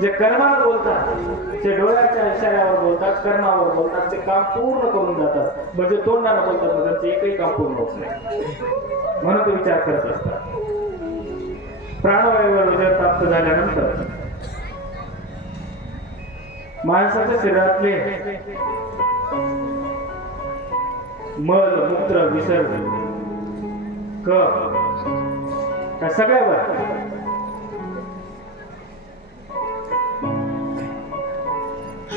जे कर्मावर बोलतात ते डोळ्याच्या इशाऱ्यावर बोलतात, कर्मावर बोलतात, ते काम पूर्ण करून जातात. म्हणजे तोंडानं बोलतात त्यांचं एकही काम पूर्ण होत नाही, म्हणून ते विचार करत असतात. प्राणवायूवर विजय प्राप्त झाल्यानंतर माणसाच्या शरीरातले मल मूत्र विसर्ग त्या सगळ्यावर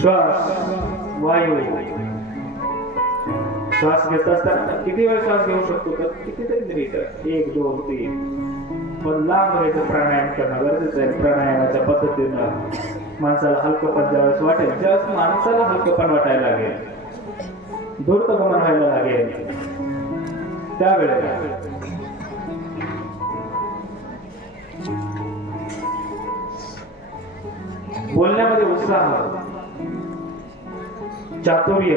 श्वास वायू श्वास घेत असताना किती वेळ श्वास घेऊ शकतो तर कितीतरी मिनिट 1 2 3 पण लांब वेळेचं प्राणायाम करणं गरजेचं आहे. प्राणायामाच्या पद्धतीनं माणसाला हलकंपण ज्यावेळेस वाटेल, ज्यावेळेस माणसाला हलकंपण वाटायला लागेल, धूर्तगमन व्हायला लागेल, त्यावेळेला बोलण्यामध्ये उत्साह, चातुर्य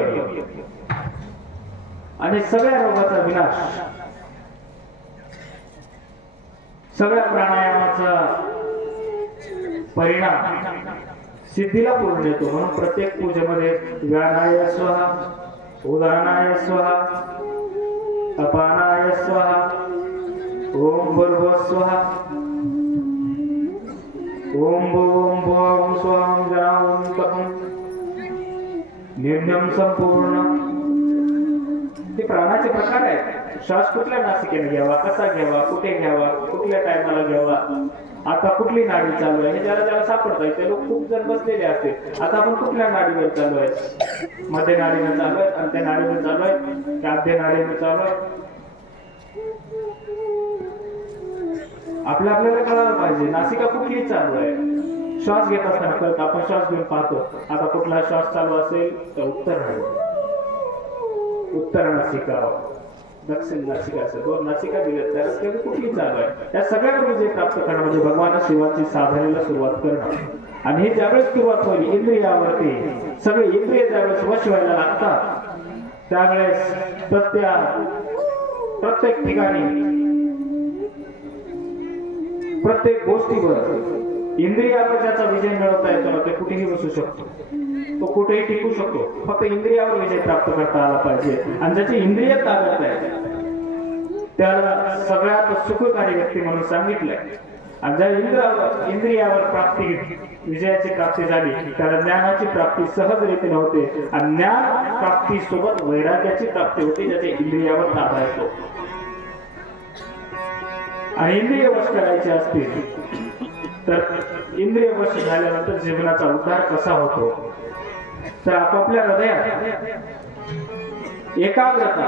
आणि सगळ्या रोगाचा विनाश, सगळ्या प्राणायामाचा परिणाम सिद्धीला पूर्ण येतो. म्हणून प्रत्येक पूजेमध्ये व्यानाय स्वाहा, उदानाय स्वाहा, अपानाय स्वाहा, ओम भूर्भुवः स्वाहा, ओम भूं भुवं स्वहं जनावं तपं निर्णयम संपूर्ण. हे प्राणाचे प्रकार आहेत. श्वास कुठल्या नासिकेने घ्यावा, कसा घ्यावा, कुठे घ्यावा, कुठल्या टायमाला घ्यावा, आता कुठली नाडी चालू आहे हे ज्याला ज्याला सापडत आहे ते लोक खूप जण बसलेले असते. आता आपण कुठल्या नाडीवर चालू आहे, मध्य नाडीनं चालू आहे, अंत्य नाडीनं चालू आहे, आद्य नाडीनं चालू आहे. आपल्याला कळायला पाहिजे नासिका कुठली चालू आहे. श्वास घेत असताना कळत आपण श्वास घेऊन पाहतो, आता कुठला श्वास चालू असेल तर उत्तर नासिका, दक्षिण नासिका, असं 2 नासिका दिल्यात त्याला कुठली चालू आहे. या सगळ्या विजय प्राप्त करणं म्हणजे भगवान शिवाची साधनेला सुरुवात करणं. आणि हे ज्यावेळेस सुरुवात होईल इंद्रियावरती, सगळे इंद्रिय ज्यावेळेस वश व्हायला लागतात त्यावेळेस प्रत्येक ठिकाणी प्रत्येक गोष्टीवर इंद्रियावर ज्याचा विजय मिळवता येतो ते कुठेही बसू शकतो, तो कुठेही टिकू शकतो. फक्त इंद्रियावर विजय प्राप्त करता आला पाहिजे. आणि ज्याची इंद्रिय ताकद आहे त्याला सगळ्यात सुखकारी व्यक्ती म्हणून सांगितलंय. आणि ज्या इंद्रियावर प्राप्ती विजयाची प्राप्ती झाली त्याला ज्ञानाची प्राप्ती सहज रीतीने होते. आणि ज्ञान प्राप्ती सोबत वैराग्याची प्राप्ती होते ज्याच्या इंद्रियावर ताबा येतो. आणि इंद्रिय वश करायचे असतील तर इंद्रिय वश झाल्यानंतर जीवनाचा उद्धार कसा होतो तर आपापल्या हृदयात एकाग्रता,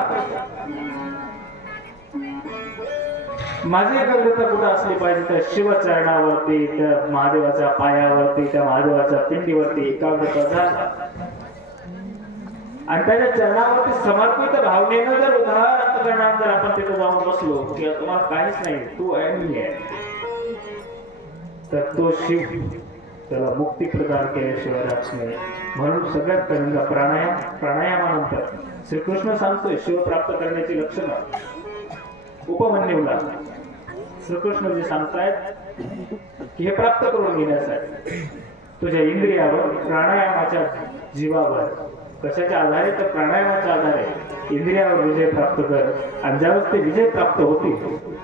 माझी एकाग्रता कुठं असली पाहिजे तर शिवचरणावरती, त्या महादेवाच्या पायावरती, त्या महादेवाच्या पिंडीवरती एकाग्रता झाला. आणि त्याच्या चरणावरती समर्पित भावनेनं जर उदाहरण जर आपण तिथे जाऊन बसलो की तुम्हाला काहीच नाही, तू आहे मी आहे, तर तो शिव त्याला मुक्ती प्रदान केल्याशिवाय राहत नाही. म्हणून सगळ्यात पहिल्यांदा प्राणायामानंतर श्रीकृष्ण सांगतोय शिव प्राप्त करण्याची लक्षणं उपमन्यूला श्रीकृष्ण जे सांगतायत की हे प्राप्त करून घेण्यासाठी तुझ्या इंद्रियावर, प्राणायामाच्या जीवावर, कशाच्या आधारे तर प्राणायामाच्या आधारे इंद्रियावर विजय प्राप्त कर. आणि ज्यावेळेस ते विजय प्राप्त होतील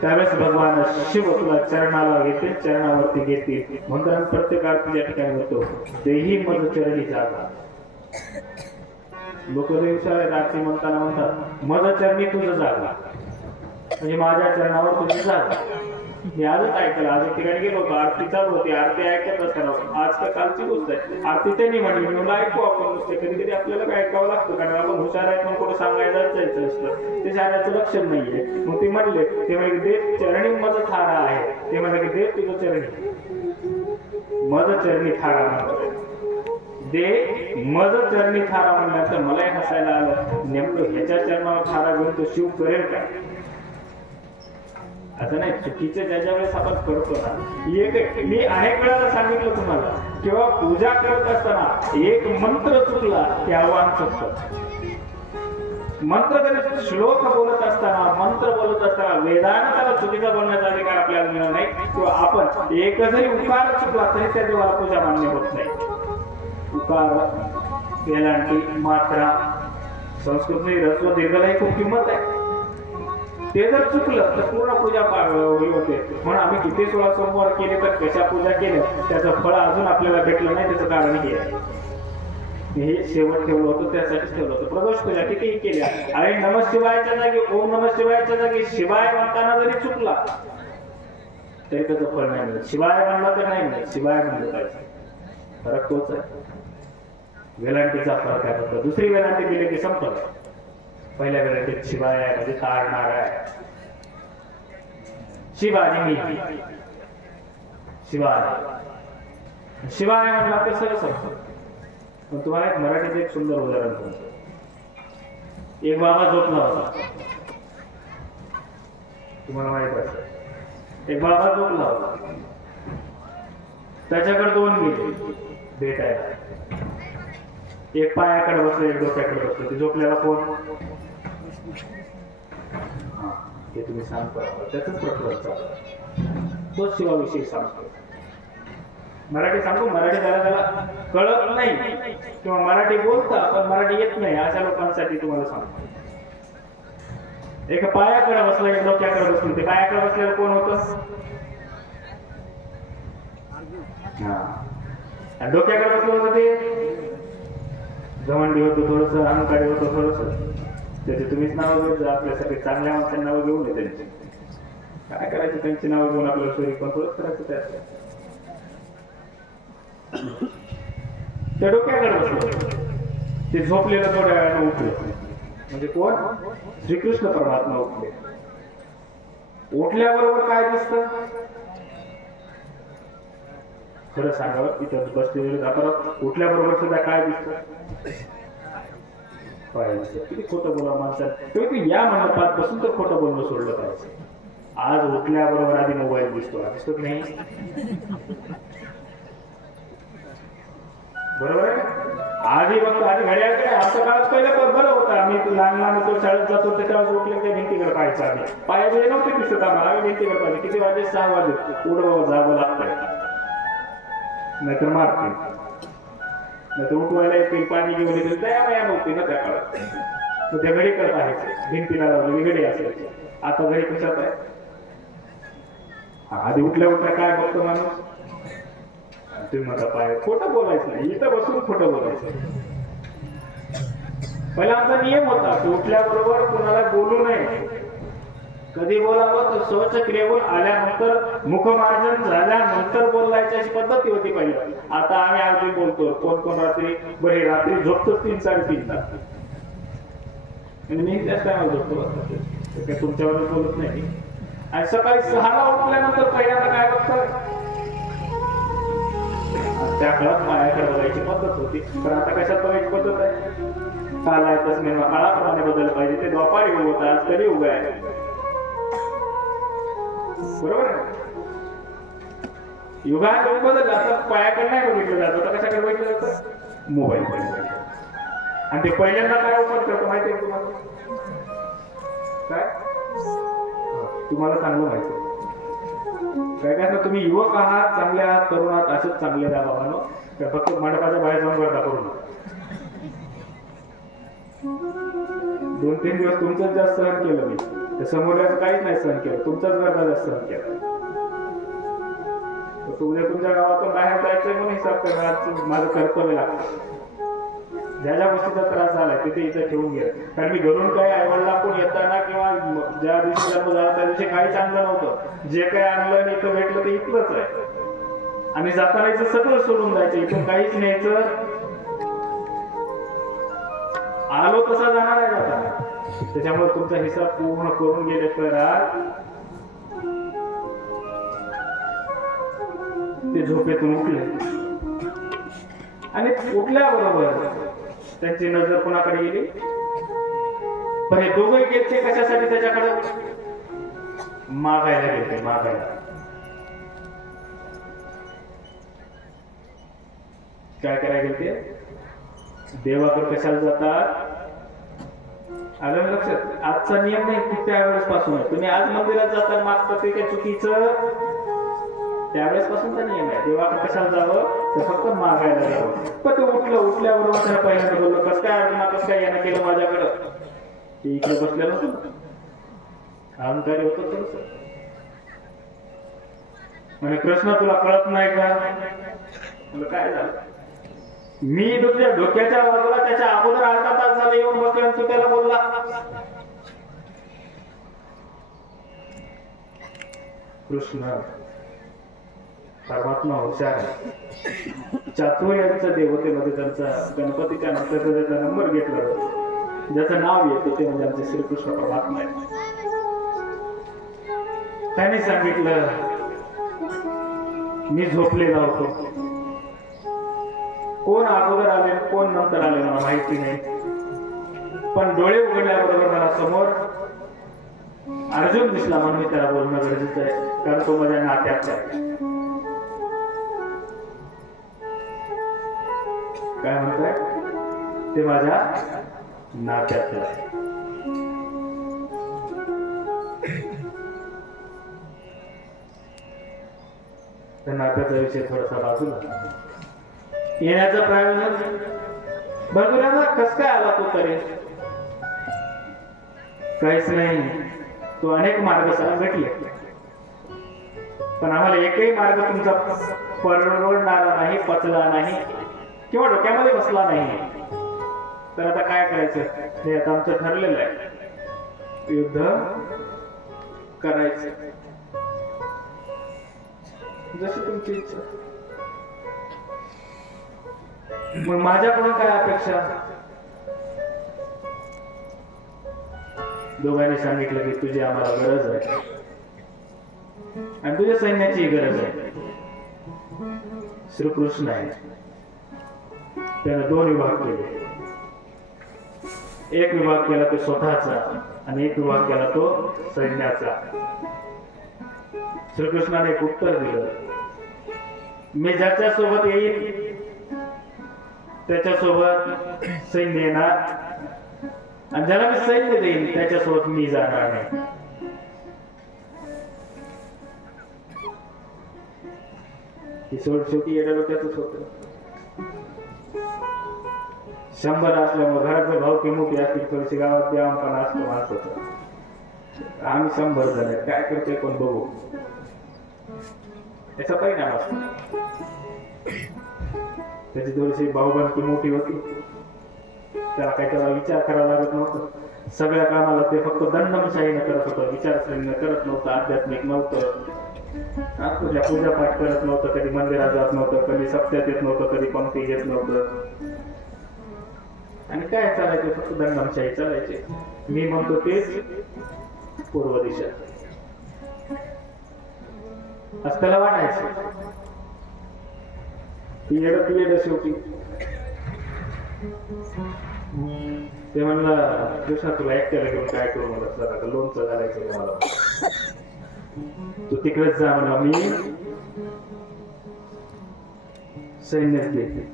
त्यावेळेस भगवान शिव तुला चरणाला घेतील, चरणावरती घेतील. म्हणून प्रत्येक आरती या ठिकाणी होतो देही मज चरणी जागा. लोक दिवसाळे आरती म्हणतात मज चरणी तुझं जागा, म्हणजे माझ्या चरणावर तुझी जागा. मी आजच ऐकलं, आज एक ठिकाणी गेलो होतो, आरती चालू होती, आरती ऐकत असताना आज का कालची गोष्ट आहे, आरती त्यांनी म्हणली, मी मला ऐकू आपण नुसते, कधी कधी आपल्याला काय ऐकावं लागतं, कारण आपण हुशार आहे पण कुठं सांगायला जायचं असतं, ते सांगायचं लक्षण नाहीये. मग ते म्हणले, ते म्हणजे देव चरणी मज थारा आहे, ते म्हणजे की देव तुझं चरणी मज चरणी थारा म्हणतोय, दे मज चरणी थारा म्हणल्यानंतर मलाही हसायला आलं, नेमकं ह्याच्या चरणावर थारा घेऊन तो शिव करेल का? असं नाही, चुकीचे ज्याच्या वेळेस आपण करतो ना, मी अनेक वेळा सांगितलं तुम्हाला, किंवा पूजा करत असताना एक मंत्र चुकला की आव्हान चुकतं. मंत्र तरी श्लोक बोलत असताना, मंत्र बोलत असताना वेदांत त्याला चुकीचा बोलण्याचा अधिकार आपल्याला मिळत नाही, किंवा आपण एक जरी उकार चुकला तरी त्या देवाला पूजा मान्य होत नाही. उकार, वेलांटी, मात्रा, संस्कृत रस्व दीर्घलाही खूप किंमत आहे. ते जर चुकलं तर पूर्ण पूजा होते. म्हणून आम्ही किती 16 सोमवार केले तर कशा पूजा केल्या त्याचं फळ अजून आपल्याला भेटलं नाही. त्याचं कारण हे आहे, हे शेवट ठेवलं होतं, त्यासाठीच ठेवलं होतं. प्रदोष पूजा कितीही केल्या, आणि नमः शिवायच्या जागी ओम नमः शिवायच्या जागी शिवाय म्हणताना जरी चुकला तरी त्याचं फळ नाही मिळत. शिवाय म्हणला तर नाही मिळत, शिवाय म्हणलं पाहिजे. फरक तोच आहे. वेलांटीचा फरक आहे फक्त. दुसरी वेलांटी दिली की संपलं. पहिल्या वेळेत शिवाय आहे म्हणजे तारणार आहे, शिवाय मी शिवाय म्हणला तर सगळं संपलं. पण तुम्हाला एक मराठीचं एक सुंदर उदाहरण सांगतो. एक बाबा झोपला होता, तुम्हाला माहित असेल. एक बाबा झोपला होता, त्याच्याकडे 2 गेले भेटायला. एक पायाकडे बसलं, एक डोक्याकडे बसलं. ते झोपल्याला कोण? ते तुम्ही सांगतो, त्याच प्रकरण तोच शिवाविषयी सांगतो. मराठी सांगतो, मराठी त्याला कळत नाही किंवा मराठी बोलता पण मराठी येत नाही अशा लोकांसाठी तुम्हाला सांगतो. एक पायाकडे बसला, एक डोक्याकडे बसलं. ते पायाकडे बसलेलं कोण होतं? डोक्याकडे बसलं होतं ते जवंडी होतं, थोडस अहंकारी होतं, थोडस. त्याचे तुम्हीच नाव घेऊन आपल्यासाठी चांगल्या माणसांची नावं घेऊन ये. त्यांची काय करायचं, त्यांची नावं घेऊन आपल्याला सोयी पण थोडंच करायचं. त्या डोक्याकडे बसलं, ते झोपलेलं थोड्या वेळानं उठलं. म्हणजे कोण? श्रीकृष्ण परमात्मा उठले. उठल्याबरोबर काय दिसतं? खरं सांगावं, इथं बसलेलं जातात, उठल्याबरोबर सुद्धा काय दिसतं? किती खोटं बोला माणसात. तुम्ही या मंडपात बसून तर खोटं बोलणं सोडलं पाहिजे. आज उठल्याबरोबर आधी मोबाईल दिसतो नाही? बरोबर आहे. आधी बघतो, आधी घड्याळकडे. आमच्या काळात पहिलं बरं होतं. आम्ही लहान लहान होतो, शाळेत जातो, त्याच्यावर उठले त्या भिंतीकडे पाहायचं. आम्ही पायाकडे नव्हते दिसत आम्हाला, आम्ही भिंतीकडे पाहिजे. किती वाजे? 6 वाजे. उडवा जावं लागतंय, नाहीतर मारते, नाहीतर उठवायला येतील, पाणी घेऊन येतील. तयार नव्हती ना त्या काळात. तर त्या घडी करत आहे, भिंतीला लावलेली घडी असायची. आता घडी कशात आहे? आधी उठल्या उठल्या काय बघतो माणूस? तुम्ही माझा पाय. खोटं बोलायचं नाही, इथं बसून खोटं बोलायचं. पहिला आमचा नियम होता की उठल्याबरोबर कुणाला बोलू नये. कधी बोलावं तर शौच क्रियेहून आल्यानंतर, मुखमार्जन झाल्यानंतर बोलायची अशी पद्धती होती पहिली. आता आम्ही अगदी बोलतो. कोण रात्री बरे रात्री झोपतो 3-3:30 तास. मी त्याच टायमाला झोपतो, तुमच्यावर बोलत नाही. आणि सकाळी 6ला उठल्यानंतर पहिल्यांदा काय बघतात? त्या काळात मायाकडे बघायची पद्धत होती. पण आता कशात बघायची पद्धत आहे? चालायचंच नाही, काळाप्रमाणे बदल पाहिजे. ते द्वापार युग होता, आज कधी युग आहे. बरोबर आहे. युगात योग बदल आता पायाकडे नाही बघितलं जातं, तर कशाकडे बघितलं जातं? मोबाईल कडे. आणि ते पहिल्यांदा काय ओपन करतो माहिती आहे तुम्हाला? काय? तुम्हाला चांगलं माहिती आहे काय? काय तुम्ही युवक आहात, चांगले आहात, तरुण आहात, असेच चांगले द्या बाबांनो. फक्त मंडपाच्या बाहेर जाऊन गर्दा करू नका. 2-3 दिवस तुमचंच जास्त सहन केलं मी, तर समोरच्याचं काहीच नाही सहन केलं, तुमचाच गर्दा जास्त सहन केला. उद्या तुमच्या गावातून बाहेर जायचंय म्हणून हिसाब करणार, माझं कर्तव्य लागतं. ज्या ज्या गोष्टीचा त्रास झाला तिथे इथं ठेवून घ्या. कारण मी घरून काही आईवडला कोण येताना किंवा ज्या दिवशी जन्म झाला त्या दिवशी काहीच आणलं नव्हतं. जे काही आणलं आणि इथं भेटलं ते इथलंच आहे. आणि जाताना इथं सगळं सोडून जायचं, इथून काहीच न्यायचं. आलो तसा जाणार आहे जाताना. त्याच्यामुळे तुमचा हिसाब पूर्ण करून गेल्याशिवाय ते झोपेतून उठले आणि उठल्याबरोबर त्यांची नजर कोणाकडे गेली? पण हे दोघे गेले कशासाठी? त्याच्याकडे मागायला गेले. मागायला काय करायला गेले? देवाकडे कशाला जातात? आलं लक्षात? आजचा नियम नाही की त्यावेळेस पासून आहे. तुम्ही आज मंदिरात जाता मागता ते काय चुकीचं? त्यावेळेस पासूनचा नियम आहे. देवाकडे कशाला जावं? तर फक्त मागायला जावं. पण ते उठल्याबरोबर त्याला पहिल्यांदा बोललो, कसं काय अर्जुना, कसं काय यानं केलं माझ्याकडं? ते इकडे बसलेलं होतं, अहंकारी होतं थोडस. म्हणजे कृष्ण तुला कळत नाही का? म्हणजे काय झालं? मी तुझ्या डोक्याच्या बाजूला त्याच्या अगोदर अर्धा तास झाला येऊन बसलो, तू त्याला बोलला. कृष्ण परमात्मा हुशार आहे. चातुर्याच्या देवतेमध्ये त्यांचा गणपतीच्या नंतर त्याचा नंबर घेतला जातो. ज्याचं नाव येतं ते म्हणजे आमचे श्रीकृष्ण परमात्मा आहे. त्यांनी सांगितलं मी झोपलेला होतो. कोण अगोदर आले कोण नंतर आले मला माहिती नाही. पण डोळे उघडल्याबरोबर मला समोर अर्जुन दिसला म्हणून मी त्याला बोलणं गरजेचं आहे, कारण तो माझ्या नात्याचा आहे. काय म्हणताय? ते माझ्या नात्यातलं आहे. त्या नात्याचा विषय थोडासा बाजूला. येण्याचं प्रयोजन बाजूला कस काय आला तो तरी? काहीच नाही. तो अनेक मार्ग सांगितले, पण आम्हाला एकही मार्ग तुमचा परवडणारा नाही, पचला नाही किंवा डोक्यामध्ये बसला नाही. तर आता काय करायचं? हे आता आमचं ठरलेलं आहे, युद्ध करायचं. जशी तुमची इच्छा. मग माझ्याकडून काय अपेक्षा? दोघांनी सांगितलं की तुझी आम्हाला गरज आहे आणि तुझ्या सैन्याची गरज आहे. श्रीकृष्ण आहे, त्याने दोन विभाग केले. एक विभाग केला तो स्वतःचा आणि एक विभाग केला तो सैन्याचा. श्रीकृष्णाने एक उत्तर दिलं, मी ज्याच्या सोबत येईल त्याच्यासोबत सैन्य येणार आणि ज्याला मी सैन्य देईल त्याच्यासोबत मी जाणार नाही. शेवटी येड्या डोक्यातच होत. 100 असल्यामुळे घराचा भाव की मोठी असतील थोडीशी गावात देवाणपणा असतो माणसाचा. आम्ही 100 जण आहेत, काय करतोय कोण बघू, याचा परिणाम असतो. त्याची थोडीशी भाऊबंदकी मोठी होती, त्याला काही त्याला विचार करावा लागत नव्हता. सगळ्या कामाला ते फक्त दंडमशाहीनं करत होतं, विचारसरणीनं करत नव्हतं, आध्यात्मिक नव्हतं, पूजापाठ करत नव्हतं, कधी मंदिरात जात नव्हतं, कधी सप्त्यात येत नव्हतं, कधी पंक्ती घेत नव्हतं. आणि काय चालायचं? फक्त दंडमशाही चालायचे. मी म्हणतो तेच पूर्व दिशा. असं त्याला वाटायचं. येड शेवटी ते म्हणलं, कृष्णा तुला एकट्याला घेऊन काय करू? मला लोणचं घालायचं मला, तू तिकडेच जा म्हणा, मी सैन्यात घेते.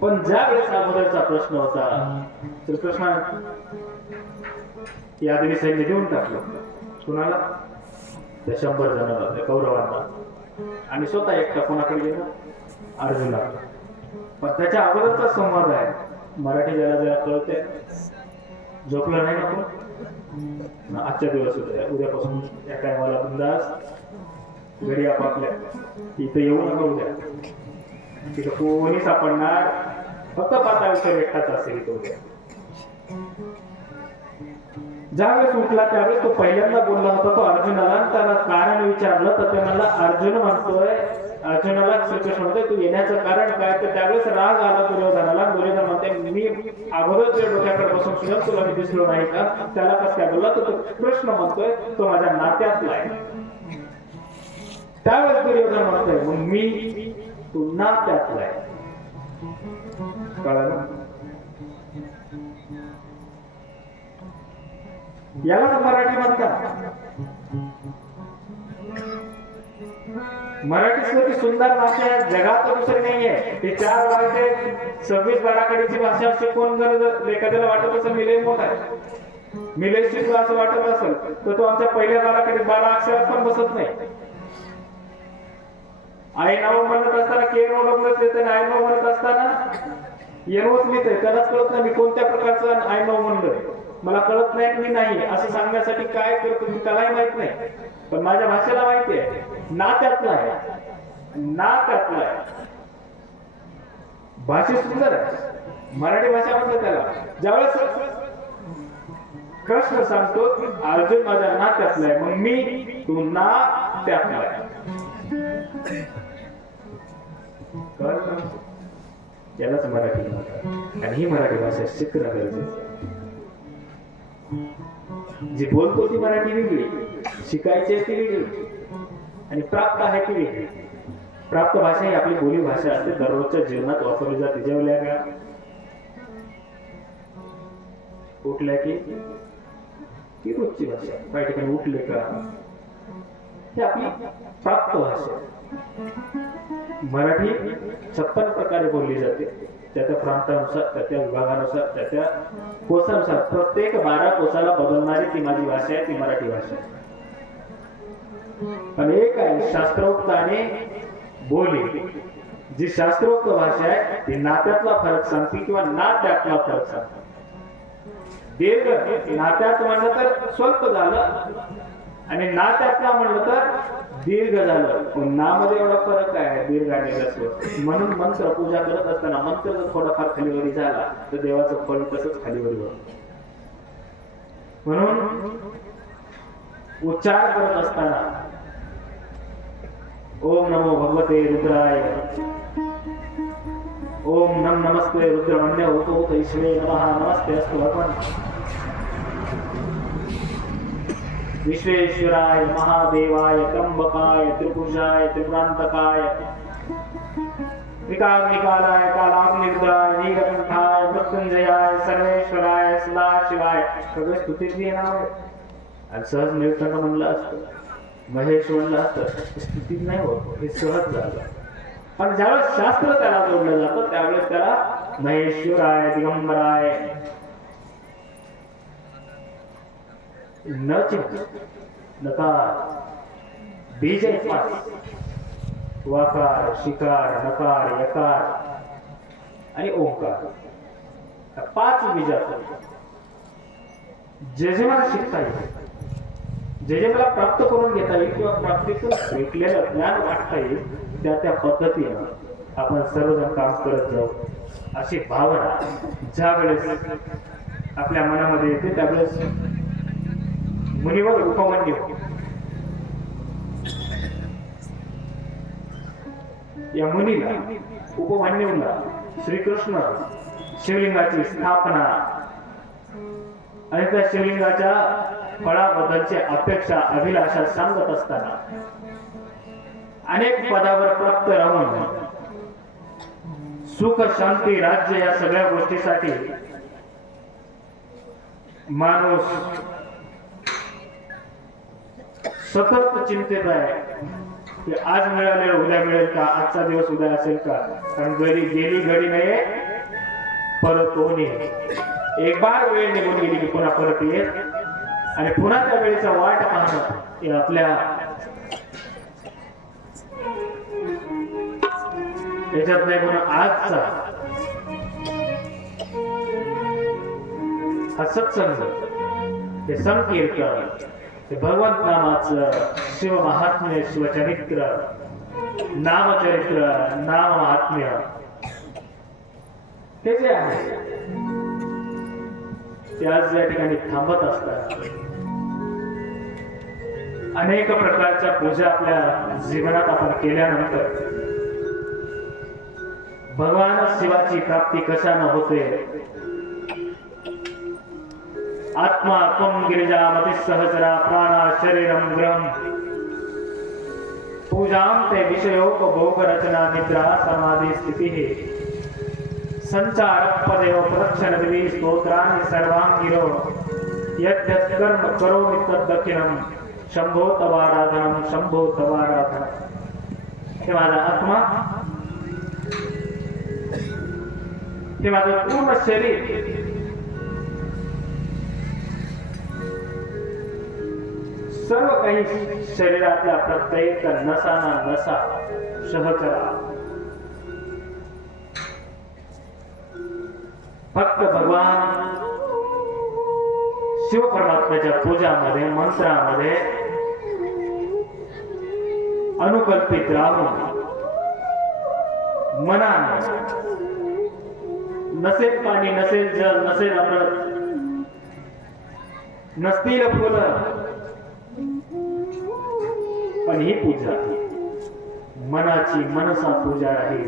पण ज्या वेळेस अगोदरचा प्रश्न होता, तर कृष्णा यादवी सैन्य देऊन टाकलं. कुणाला? त्या 100 जणांना, त्या कौरवांना. आणि स्वतः एकटा कोणाकडे गेला? अर्जुना. पण त्याच्या अगोदरचा संवाद आहे. मराठी ज्याला ज्याला कळते, झोपलं नाही नको. आजच्या दिवस होता, उद्यापासून या टायमाला बिंदास घरी आपापल्या. इथं येऊ नका उद्या, तिथं कोणी सापडणार फक्त पाताळेश्वर एकटाच असेल तो. ज्यावेळेस उठला त्यावेळेस तो पहिल्यांदा बोलला होता तो अर्जुनाला, त्याला कारण विचारलं तर ते म्हणला अर्जुन म्हणतोय, अर्जुनाला श्रीकृष्ण म्हणतोय तू येण्याचं कारण काय. तर त्यावेळेस राग आला दुर्योधनाला. दुर्योधन म्हणते मी अगोदर तुझ्या डोक्याकडे बसून सुद्धा तुला मी दिसलो नाही का. त्याला कसं काय बोलला तर तो कृष्ण म्हणतोय तो माझ्या नात्यातला आहे. त्यावेळेस दुर्योधन म्हणतोय मग मी तू नात्यातला आहे. कळलं. याला मराठी म्हणतात. मराठी सारखी सुंदर भाषा जगात दुसरी नाहीये. ही 4 वारते 26 बाराखडीची भाषा शिकवून जर एखाद्याला वाटत असेल मी लय मोठा आहे, मी लय शिकलो असं वाटत असेल तर तो आमच्या पहिल्या बाराखडीत 12 अक्षरात पण बसत नाही. आई नाव म्हणत असताना के नो येते, आय नो म्हणत असताना येणोच लिहितंय. त्यालाच कळत नाही मी कोणत्या प्रकारचं आय नो म्हणलोय. मला कळत नाही मी नाही असं सांगण्यासाठी काय करतो मी त्यालाही माहित नाही, पण माझ्या भाषेला माहिती आहे नात्यातला आहे, नात्यातला आहे. भाषा सुंदर आहे मराठी भाषा म्हणतात त्याला. ज्यावेळेस कृष्ण सांगतो अर्जुन माझ्या नात्यातला आहे मग मी तू नात्यातला आहे. यालाच मराठी म्हणतात. आणि ही मराठी भाषा शिकणं गरजेचं. जी बोलतो ती मराठी वेगळी, शिकायची आहे ती वेगळी, आणि प्राप्त आहे ती वेगळी. प्राप्त भाषा ही आपली बोली भाषा असते, दररोजच्या जीवनात वापरली जाते. जेवल्या का, उठल्या की ती रोजची भाषा. काही ठिकाणी उठले का, ही आपली प्राप्त भाषा. मराठी 56 प्रकारे बोलली जाते, त्या त्या प्रांतानुसार, त्या त्या विभागानुसार, त्या त्या कोसानुसार. प्रत्येक 12 कोसाला बदलणारी ती माझी भाषा आहे, ती मराठी भाषा आहे. पण एक आहे शास्त्रोक्त आणि बोली. जी शास्त्रोक्त भाषा आहे ती नात्यातला फरक सांगते किंवा नात्यातला फरक सांगते. दीर्घ नात्यात म्हणलं तर स्वल्प झालं आणि नात्यातला म्हणलं तर दीर्घ झालं. नामध्ये एवढा फरक आहे दीर्घ आणि ह्रस्व. म्हणून मंत्र पूजा करत असताना मंत्र जर थोडाफार खालीवरी झाला तर देवाचं फळ तसंच खालीवरी होतं. म्हणून उच्चार करत असताना ओम नमो भगवते रुद्राय, ओम नम नमस्ते रुद्रमण्य होतो ईश्वरे नमः, नमस्ते अस्तु भगवान विश्वेश्वराय महादेवाय त्र्यंबकाय त्रिपुरुषाय त्रिपुरांतकाय त्रिकाग्निकालाय कालाग्निरुद्राय नीलकंठाय मृत्युंजयाय सर्वेश्वराय सदाशिवाय. सगळे स्तुतीतली नाव आहे. आणि सहज निळकंठ म्हणलं असतं, महेश म्हणलं असतं, स्तुतीत नाही होत, हे सहज झालं. पण ज्यावेळेस शास्त्र त्याला जोडलं जातं त्यावेळेस त्याला महेश्वराय दिगंबराय न नकार बीज 5 वाकार शिकार नकार यकार आणि ओंकार. 5 बीजात जे जे मला शिकता येईल, जे जे मला प्राप्त करून घेता येईल किंवा प्राप्तीतून भेटलेलं ज्ञान वाटता येईल त्या त्या पद्धतीनं आपण सर्वजण काम करत जाऊ. अशी भावना ज्या वेळेस आपल्या मनामध्ये येते त्यावेळेस मुनिवर उपमन्यू या मुनीला उपमन्यूला श्रीकृष्ण शिवलिंगाची स्थापना आणि त्या शिवलिंगाच्या फळाबद्दलची अपेक्षा अभिलाषा सांगत असताना अनेक पदावर प्राप्त राहून सुख शांती राज्य या सगळ्या गोष्टीसाठी माणूस सतत चिंतेत आहे की आज मिळाले उद्या मिळेल का, आजचा दिवस उद्या असेल का. कारण गेली घडी नाही परत होणे. एक बार वेळ निघून गेली की पुन्हा परत येत आणि पुन्हा त्या वेळेचा वाट पाहणं हे आपल्या याच्यात नाही. म्हणून आजचा हा सत्संग, हे संकीर्तन, हे भगवंत नामाचं शिव महात्म्य, शिवचरित्र, नामचरित्र, नाम महात्म्य हे जे आहे ते आज या ठिकाणी थांबत असतात. अनेक प्रकारच्या पूजा आपल्या जीवनात आपण केल्यानंतर भगवान शिवाची प्राप्ती कशाने होते? आत्मा त्वं गिरिजामती सहचरा प्राणा शरीरम ग्रम पूजां ते विषयोपभोग रचना निद्रा समाधि स्थिति संचार पदेव प्रदक्षिण दिवी स्तोत्रानि सर्वांगिरो यद्यत् कर्म करोमि तद्दक्षिणं शंभो तवाराधनम शंभो तवाराधनम. हे माझा आत्मा, हे माझं पूर्ण शरीर सर्व काही शरीरातल्या प्रत्येक नसाना नसा सहचरा फक्त भगवान शिव परमात्म्याच्या पूजामध्ये मंत्रामध्ये अनुकल्पित राहून मनाने नसेल पाणी नसेल जल नसेल अमृत नसतील फुलं पण ही पूजा मनाची मनसा पूजा आहे.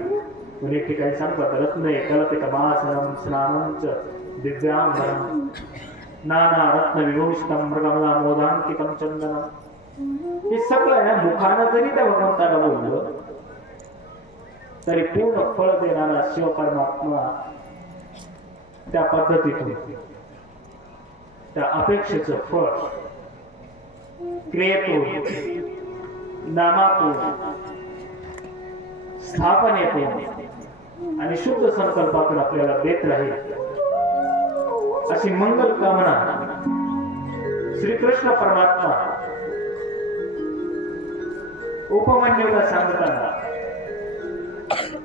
कुणी ठिकाणी सांगतात रत्न कलते कमासनम स्नानंच दिव्यांबरम नाना रत्न विभूषितम मृगमला मोदांकितम चंदनम. हे सगळं आहे ना, मुखानं जरी त्या भगवंताला बोललं तरी पूर्ण फळ देणारा शिव परमात्मा त्या पद्धतीतून त्या अपेक्षेचं फळ क्रियेतून नामातून स्थापनेतून आणि शुद्ध संकल्पातून आपल्याला देत राहील अशी मंगल कामना श्रीकृष्ण परमात्मा उपमन्यूला सांगताना,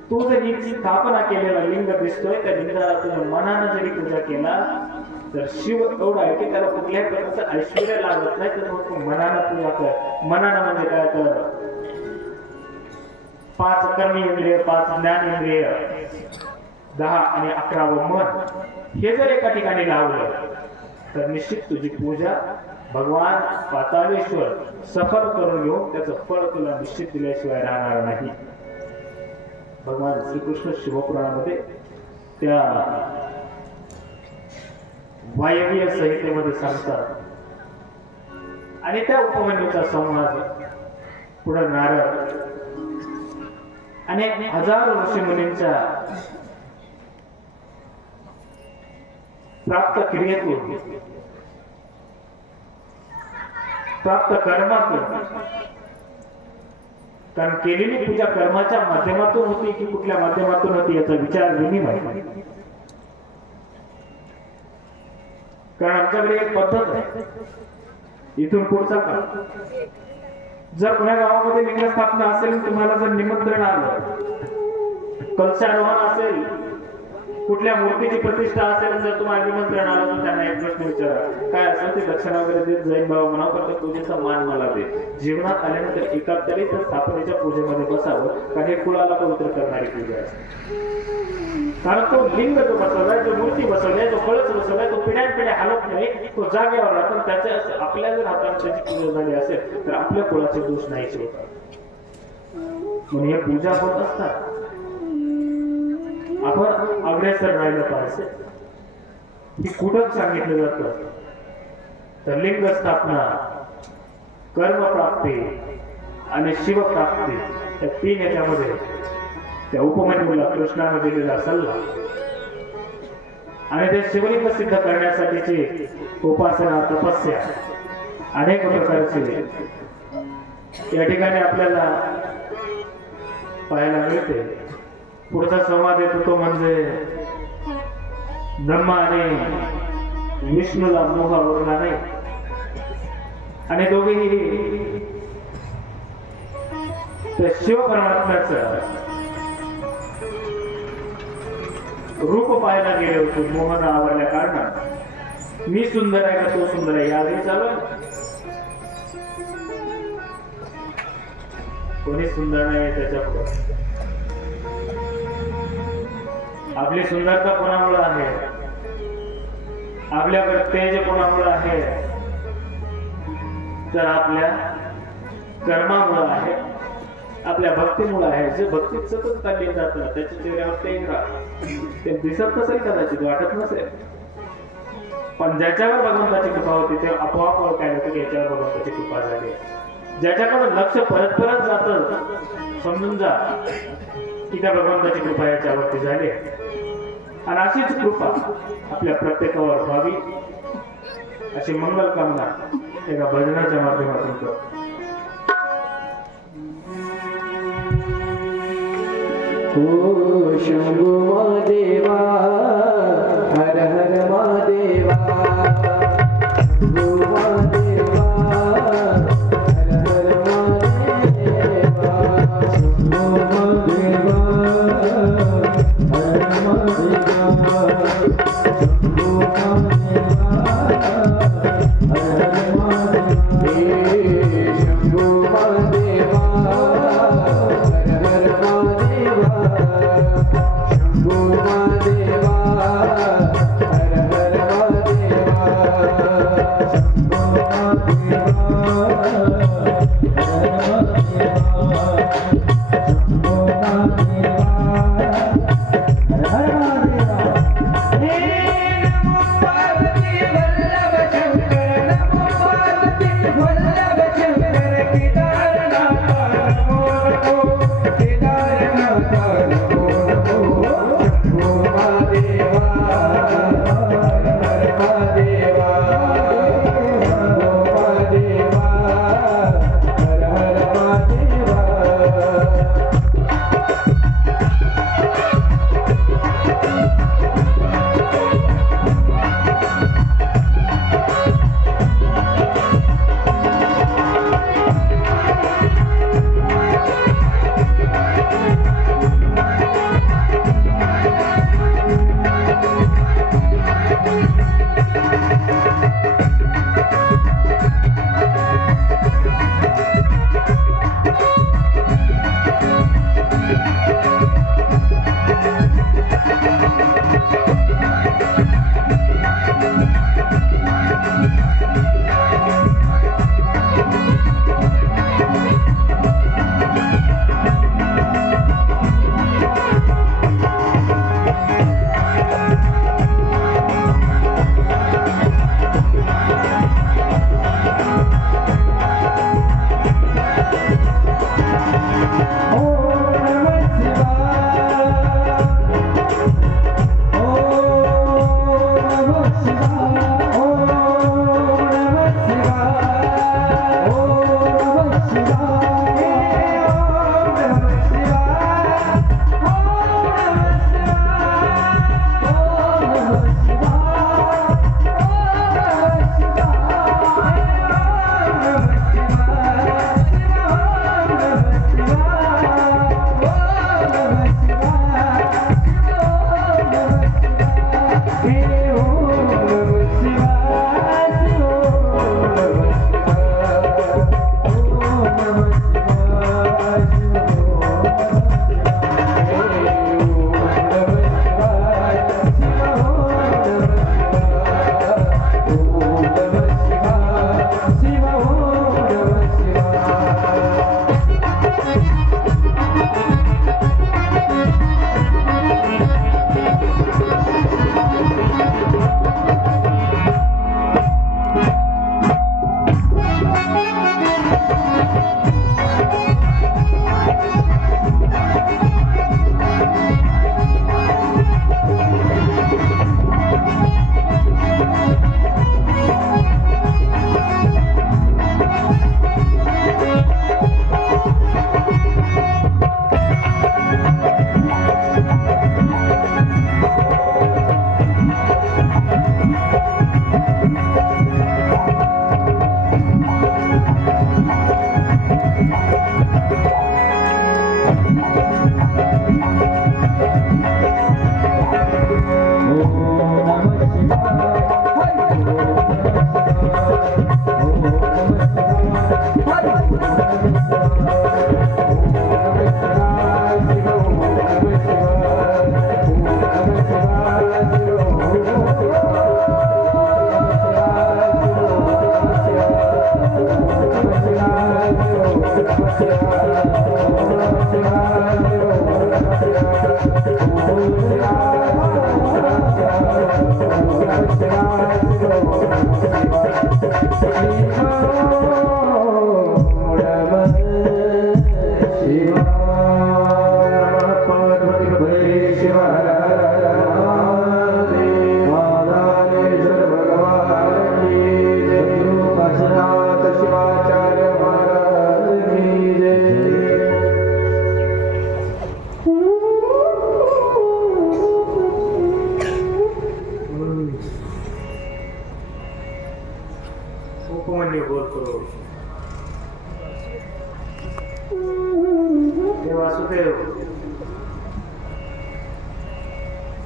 तू जर ही स्थापना केलेला लिंग दिसतोय त्या लिंगाला तुझ्या मनानं जरी पूजा केला तर शिव एवढा आहे की त्याला कुठल्याही प्रकारचं ऐश्वर्य लागत नाही, तर मग तू मनानं पूजा कर. मनानं म्हणजे काय तर 5 कर्मेंद्रिय 5 ज्ञानेंद्रिय 10 आणि 11 मन हे जर एका ठिकाणी लावलं तर निश्चित तुझी पूजा भगवान पाताळेश्वर सफल करून घेऊन त्याचं फळ तुला निश्चित दिल्याशिवाय राहणार नाही. भगवान श्रीकृष्ण शिवपुराणामध्ये त्या वायव्य संहितेमध्ये सांगतात. आणि त्या उपमन्यूचा संवाद पुढे नारद अनेक हजारो ऋषी मुनींच्या प्राप्त क्रियेतून प्राप्त कर्मातून, कारण केलेली पूजा कर्माच्या माध्यमातून होती की कुठल्या माध्यमातून होती याचा विचार विनिमय. कारण आमच्याकडे एक पद्धत आहे, इथून पुढचा काळ जर पुण्या गावामध्ये लिंग स्थापना असेल, तुम्हाला जर निमंत्रण आलं, कलशारोहण असेल, कुठल्या मूर्तीची प्रतिष्ठा असेल, जर तुम्हाला निमंत्रण आलं तर त्यांना एक प्रश्न विचारा, काय असेल ते दक्षिणा वगैरे देत जाईन भाऊ म्हणा, पण पूजेचा मान मला दे. जीवनात आल्यानंतर एका तरी तर स्थापनेच्या पूजेमध्ये बसावं, कारण हे कुळाला पवित्र करणारी पूजा असते. कारण तो लिंग जो बसवलाय, जो मूर्ती बसवलाय, जो कळस बसवलाय, तो पिढ्यानपिढ्या हलत नाही, तो जागेवर राहतो. त्याच्या आपल्या जर हाताने त्याची पूजा झाली असेल तर आपल्या कुळाचे दोष नाहीच होतात. म्हणून या पूजा होत असतात, आपण अग्रेसर राहिलं पाहिजे. ही कुठं सांगितलं जातं तर लिंग स्थापना, कर्मप्राप्ती आणि शिवप्राप्ती या 3 याच्यामध्ये त्या उपमन्यूला कृष्णाने दिलेला सल्ला आणि ते शिवलिंग सिद्ध करण्यासाठीची उपासना तपस्या अनेक प्रकारची या ठिकाणी आपल्याला पाहायला मिळते. पुढचा संवाद येतो तो म्हणजे ब्रह्मा आणि विष्णूला मोहावरून नाही, आणि दोघेही त्या शिव परमात्म्याचं रूप पाहायला गेले होते. मोहन आवडल्या कारणात मी सुंदर आहे का तो सुंदर आहे यावेळी चालू कोणी सुंदर नाही त्याच्या पुढे. आपली सुंदरता कोणामुळे आहे, आपल्याकडे तेज कोणामुळे आहे, तर आपल्या कर्मामुळे आहे, आपल्या भक्तीमुळे आहे. जे भक्तीत सतत चालले जातं त्याच्या चेहऱ्यावर तेज राहतं. ते दिसत नसेल, कदाचित वाटत नसेल, पण ज्याच्यावर भगवंताची कृपा होती ते आपोआप ओळखायला होतं की याच्यावर भगवंताची कृपा झाली. ज्याच्याकडे लक्ष परत परत जातं समजून जा की त्या भगवंताची कृपा याच्यावरती झाली. आणि अशीच कृपा आपल्या प्रत्येकावर व्हावी अशी मंगल कामना एका भजनाच्या माध्यमातून करतो. ओ शंभू महादेवा, हर हर महादेवा, शंभू महादेवा, हर हर महादेवा, शंभू महादेवा, हर हर महादेवा, शंभू महादेवा, हर हर महादेवा, हे शंभू महादेवा, हर हर महादेवा, शंभू महादेवा, हर हर महादेवा, शंभू महादेवा, हर हर महादेवा, शंभू महादेवा, हर हर महादेवा. हे नमो पार्वती वल्लभ शंकर, नमो पार्वती वल्लभ शंकर, केदारनाथ नमो नमो, केदारनाथ नमो नमो, शंभू महादेवा, हर हर महादेवा, शंभू महादेवा, हर हर महादेवा.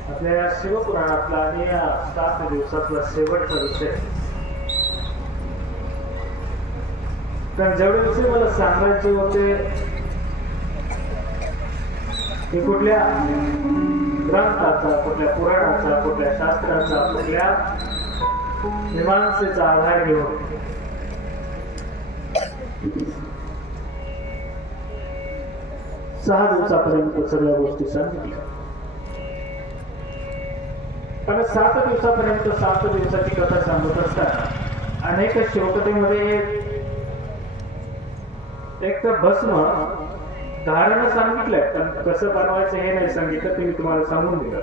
आपल्या शिवपुराणातला आणि या 7 दिवसातला शेवटचा विषय. कारण जेवढे विषय मला सांगायचे होते ते कुठल्या ग्रंथाचा, कुठल्या पुराणाचा, कुठल्या शास्त्राचा, कुठल्या मीमांसेचा आधार घेऊन 6 दिवसापर्यंत सगळ्या गोष्टी सांगितल्या. कारण 7 दिवसापर्यंत 7 दिवसाची कथा सांगत असतात. अनेक शिवकथेमध्ये एक तर भस्म धारण सांगितलंय, पण कसं बनवायचं हे नाही सांगितलं. ते मी तुम्हाला सांगून दिलं.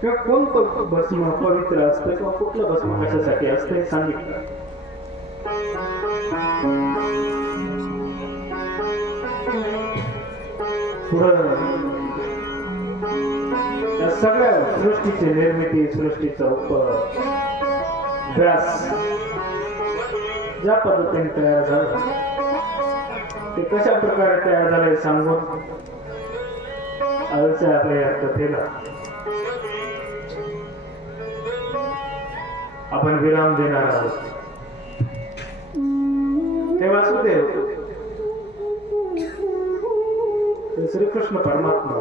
किंवा कोणतं भस्म पवित्र असतं किंवा कुठलं भस्म कशासाठी असतं हे सांगितलं. पुढं या सगळ्या सृष्टीची निर्मिती, सृष्टीचा व्यास ज्या पद्धतीने तयार झालं, ते कशा प्रकारे तयार झालं हे सांगून आजच्या आपल्या या कथेला आपण विराम देणार आहोत. ते वासुदेव, ते श्रीकृष्ण परमात्मा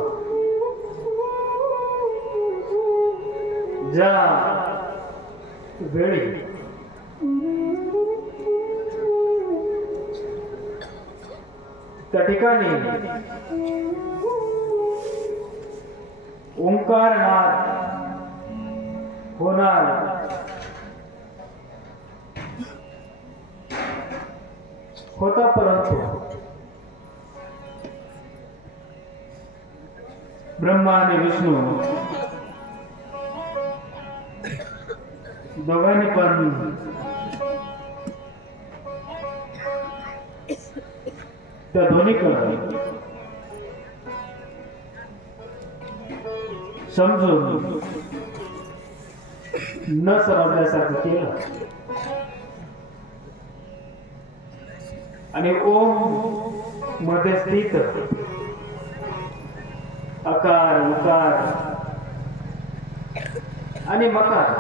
ज्या वेळी त्या ठिकाणी ओंकारनाद होणार होता, परंतु ब्रह्मा आणि विष्णू दोघांनी पण त्या दोन्हीकडे समजून न समजल्यासारखं केलं आणि ओम मध्ये स्थित अकार, उकार आणि मकार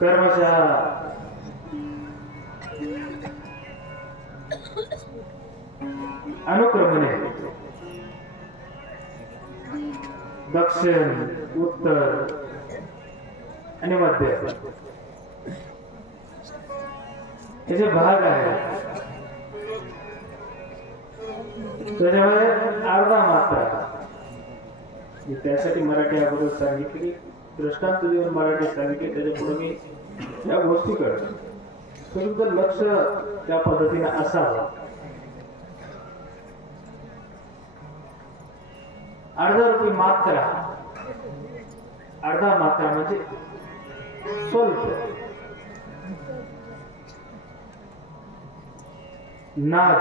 कर्मशः अनुक्रमणे दक्षिण, उत्तर आणि मध्य हे जे भाग आहे त्याच्यामध्ये अर्धा मात्रा. त्यासाठी मराठी अगोदर सांगितली, दृष्टांत देऊन मराठी सांगितली. त्याच्या पुढे मी या गोष्टी करतो. तुमचं लक्ष त्या पद्धतीने असावं. अर्धा मात्रा, अर्धा मात्रा म्हणजे स्वल्प नाद.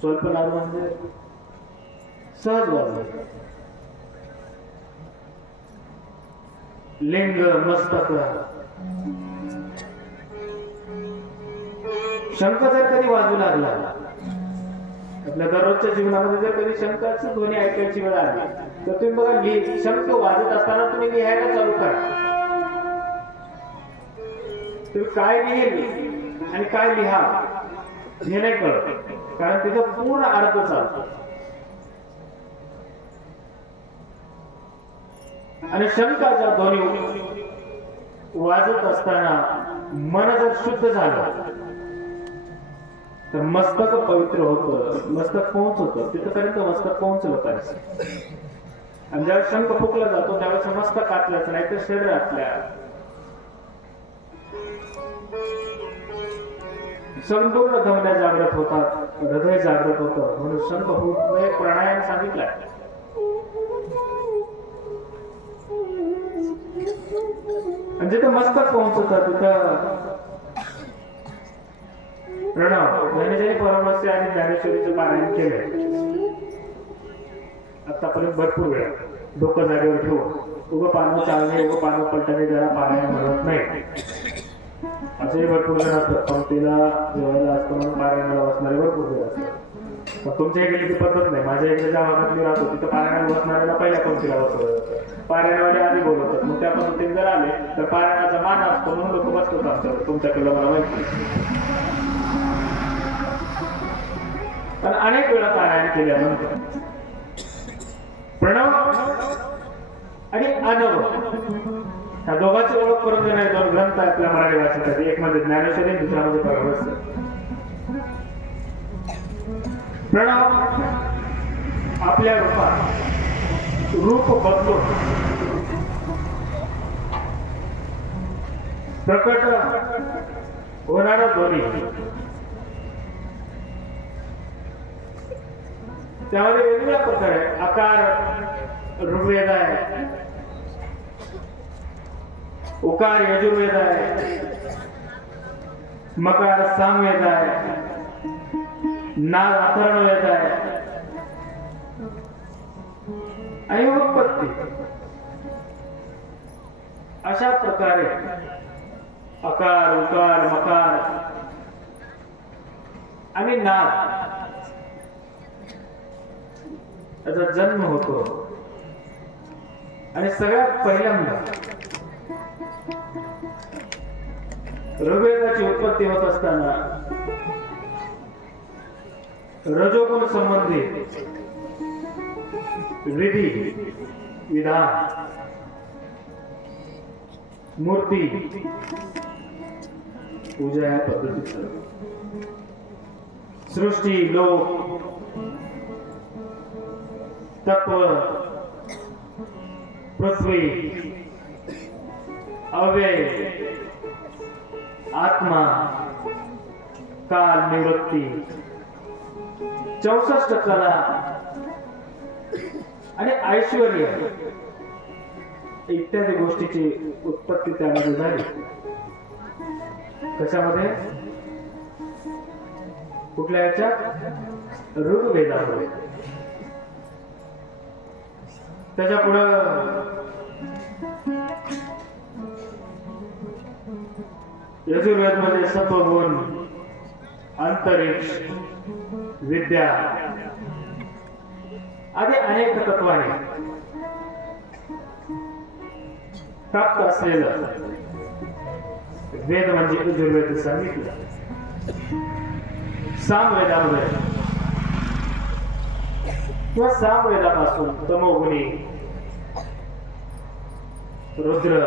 स्वल्प नाद म्हणजे सहज वाजणे. लिंग, मस्तक, शंख जर कधी वाजू लागला, आपल्या दररोजच्या जीवनामध्ये जर कधी शंखाची ध्वनी ऐकायची वेळ आली तर तुम्ही बघा, शंख वाजत असताना तुम्ही लिहायला चालू करा. तुम्ही काय लिहिल आणि काय लिहा हे नाही कळत, कारण तिचा पूर्ण अर्थ चालतो. आणि शंखाच्या ध्वनी वाजत असताना मन जर शुद्ध झालं तर मस्तक पवित्र होतं, मस्तक पोहोचत. तिथपर्यंत मस्तक पोहोचलं पाहिजे. आणि ज्यावेळेस शंख फुकला जातो त्यावेळेस मस्तक आतल्याच नाही तर शरीरातल्या संपूर्ण धमन्या जागृत होतात, हृदय जागृत होतं. म्हणून शंख फुकणे प्राणायाम सांगितलाय. आणि जिथं मस्तक पोहोचत तिथं प्रणव ज्ञानेश्वरी परमहंस आणि ज्ञानेश्वरीचं पारायण केलंय आतापर्यंत भरपूर वेळा. डोकं जागेवर ठेवून उगं पानं चालणे, उगं पानं पलटणे जरा पारायण म्हणत नाही. असेही भरपूर जण असतात. पंक्तीला जेवायला असतं म्हणून पारायणाला बसणारे भरपूर जण असतात. मग तुमच्या इकडे ती पद्धत नाही. माझ्या इकडे ज्या भागात मी राहतो तिथं पारायणाला बसणाऱ्याला पहिल्या पंक्तीला बसवलं जातं. पारायणवाले आधी बोलवतात, मग त्या पद्धतीने जर आले तर पारायणाचा मान असतो म्हणून लोक बसतात आमच्यावर. तुमच्याकडलं मला माहिती, पण अनेक वेळा पारायण केल्यानंतर प्रणव आणि अनव ह्या दोघांची ओळख करून देणारे दोन ग्रंथ आहे आपल्या मराठी भाषेसाठी. एक म्हणजे ज्ञानेश्वरी, दुसरा म्हणजे परमहंस. प्रणव आपल्या रूपात रूप बदलून प्रकट होणारा ध्वनी, त्यामध्ये वेगवेगळ्या प्रकार आहे. आकार ऋग्वेद आहे, उकार यजुर्वेद आहे, मकार सामवेद आहे, नाद अथर्ववेद आहे आणि उत्पत्ती. अशा प्रकारे अकार उकार मकार आणि नाद त्याचा जन्म होतो. आणि सगळ्यात पहिल्यांदा ऋग्वेदाची उत्पत्ती होत असताना रजोगुण संबंधित विधी विधान मूर्ती पूजा या पद्धतीचं सृष्टी लोक तत्व पृथ्वी अव्यय आत्मा काल निवृत्ती 64 कला आणि ऐश्वर्य इत्यादी गोष्टीची उत्पत्ती त्यामध्ये झाली. कशामध्ये? कुठल्या याच्यात? ऋग्वेदामध्ये. त्याच्या पुढं यजुर्वेद मध्ये सत्वगुण, अंतरिक्ष, विद्या आदी अनेक तत्वाने प्राप्त असलेलं वेद म्हणजे यजुर्वेद सांगितलं. सामवेदामध्ये किंवा सामवेदापासून तमोगुणी रुद्र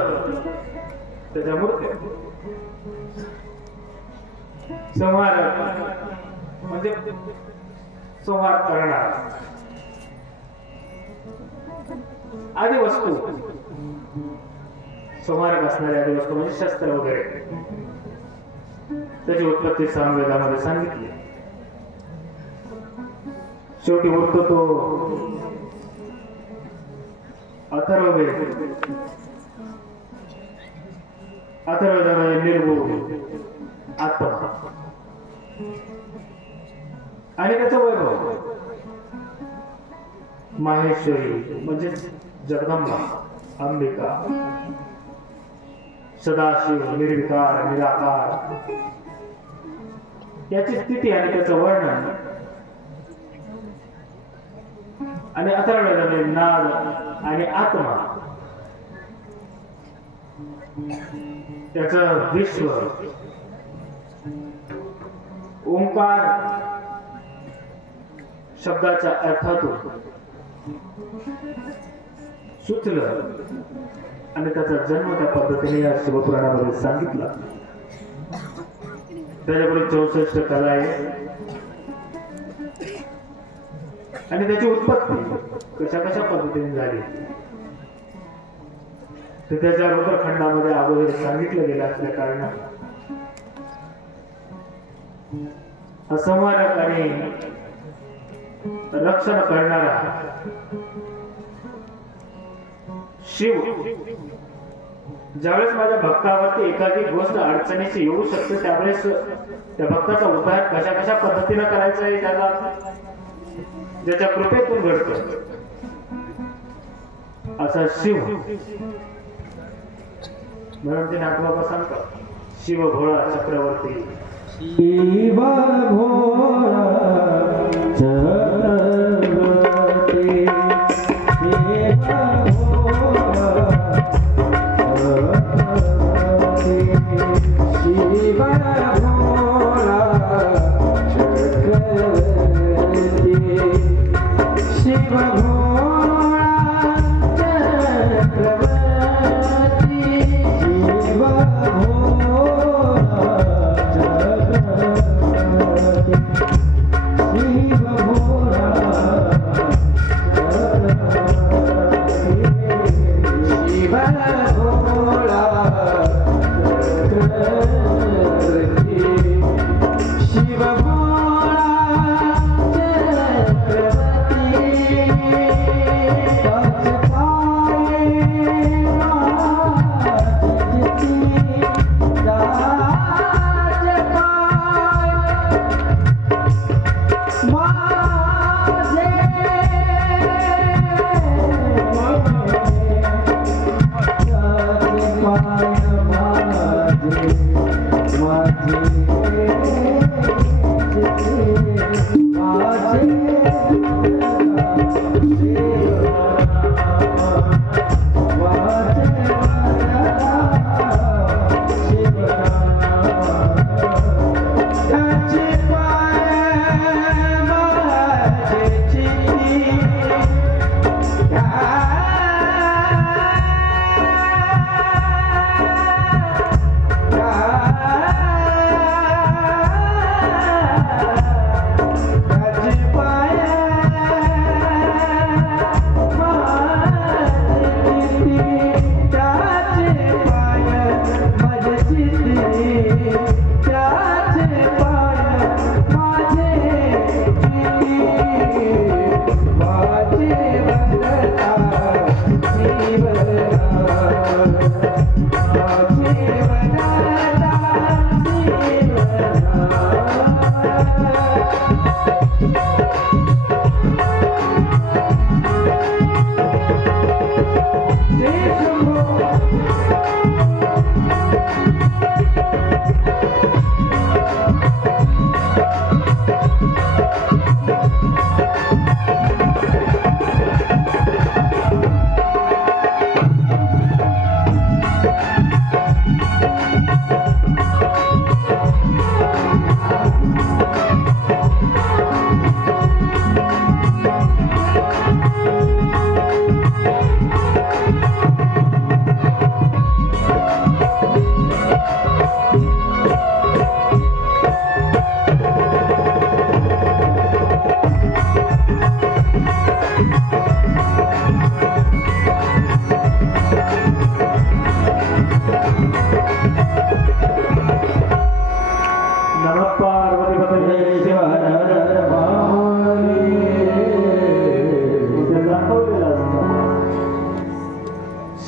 त्याच्या मूर्त्या, संहारक म्हणजे संहार करणार आदी वस्तू, संहारक असणाऱ्या आदी वस्तू म्हणजे शस्त्र वगैरे, त्याची उत्पत्ती सामवेदामध्ये सांगितली. शेवटी उरतो तो अथर्ववेद. अथर्ववेदामध्ये निर्गुण आत्मा आणि त्याचं वैभव. माहेश्वरी म्हणजे जगदंबा, अंबिका, सदाशिव, निर्विकार, निराकार याची स्थिती आणि त्याचं वर्णन. आणि अथर्ववेदामध्ये नाद आणि आत्मा त्याचं विश्व. ओंकार शब्दाच्या अर्थातून सुचलं आणि त्याचा जन्म त्या पद्धतीने या शिवपुराणामध्ये सांगितला. त्याच्यापुढे 64 कला आहे आणि त्याची उत्पत्ती कशा कशा पद्धतीने झाली ते त्याच्या रुद्रखंडामध्ये अगोदर सांगितलं गेलं असल्या कारणाने असंहारक आणि रक्षण करणारा शिव ज्यावेळेस माझ्या भक्तावरती एखादी गोष्ट अडचणीची येऊ शकते त्यावेळेस त्या भक्ताचा उद्धार कशा कशा पद्धतीने करायचा आहे त्याला ज्याच्या कृपेतून घडतो असा शिव. म्हणून ते नाटबाबा सांगतात शिव भोळा चक्रवर्ती शिव भोळा चक्रवर्ती शिव भोळा चक्रवर्ती शिव भोळा चक्रवर्ती शिव भोळा चक्रवर्ती शिव भोळा चक्रवर्ती शिव भोळा शिव भोळा चक्रवर्ती शिव भोळा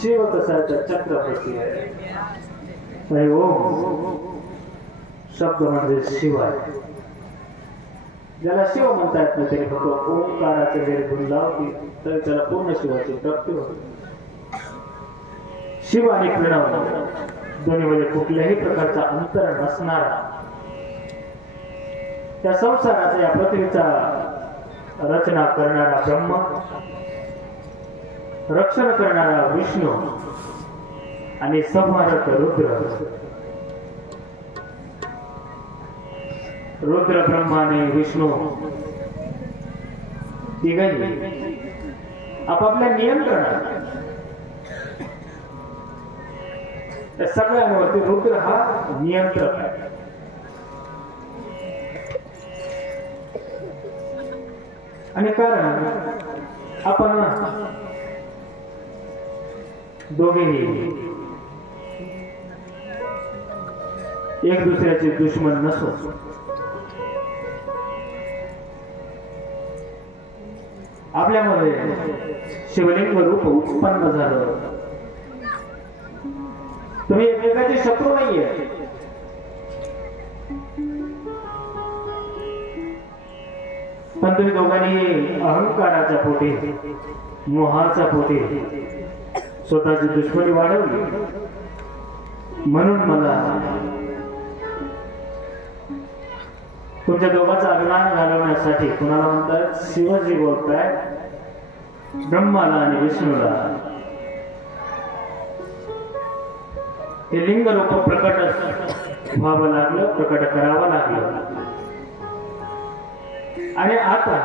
शिव कसाचा चक्रवर्ती आहे. आणि ओम शब्द म्हणजे शिव आहे. ज्याला शिव म्हणता येत नाही त्याने फक्त ओंकाराचे जरी गुण लावली तर त्याला पूर्ण शिवाची प्राप्ती होते. शिव आणि प्रणव दोन्हीमध्ये कुठल्याही प्रकारचा अंतर नसणारा, त्या संसाराचा या पृथ्वीचा रचना करणारा ब्रह्म, रक्षण करणारा विष्णू आणि संहारक रुद्र. रुद्र ब्रह्मा आणि विष्णू तिघही आपापल्या नियंत्रणात त्या सगळ्यांवरती रुद्र हा नियंत्रक आहे. आणि कारण आपण दोघेही एक दुसऱ्याचे दुश्मन नसो. आपल्यामध्ये शिवलिंग रूप उत्पन्न झालं. तुम्ही एकमेकाचे शत्रू नाहीये. पण तुम्ही दोघांनी अहंकाराच्या पोटी, मोहाच्या पोटी स्वतःची दुश्मनी वाढवली. म्हणून मला तुमच्या दोघांचा अभिमान घालवण्यासाठी कुणाला म्हणतात शिवजी बोलताय ब्रह्माला आणि विष्णूला हे लिंग रूप प्रकट व्हावं लागलं, प्रकट करावं लागलं. आणि आता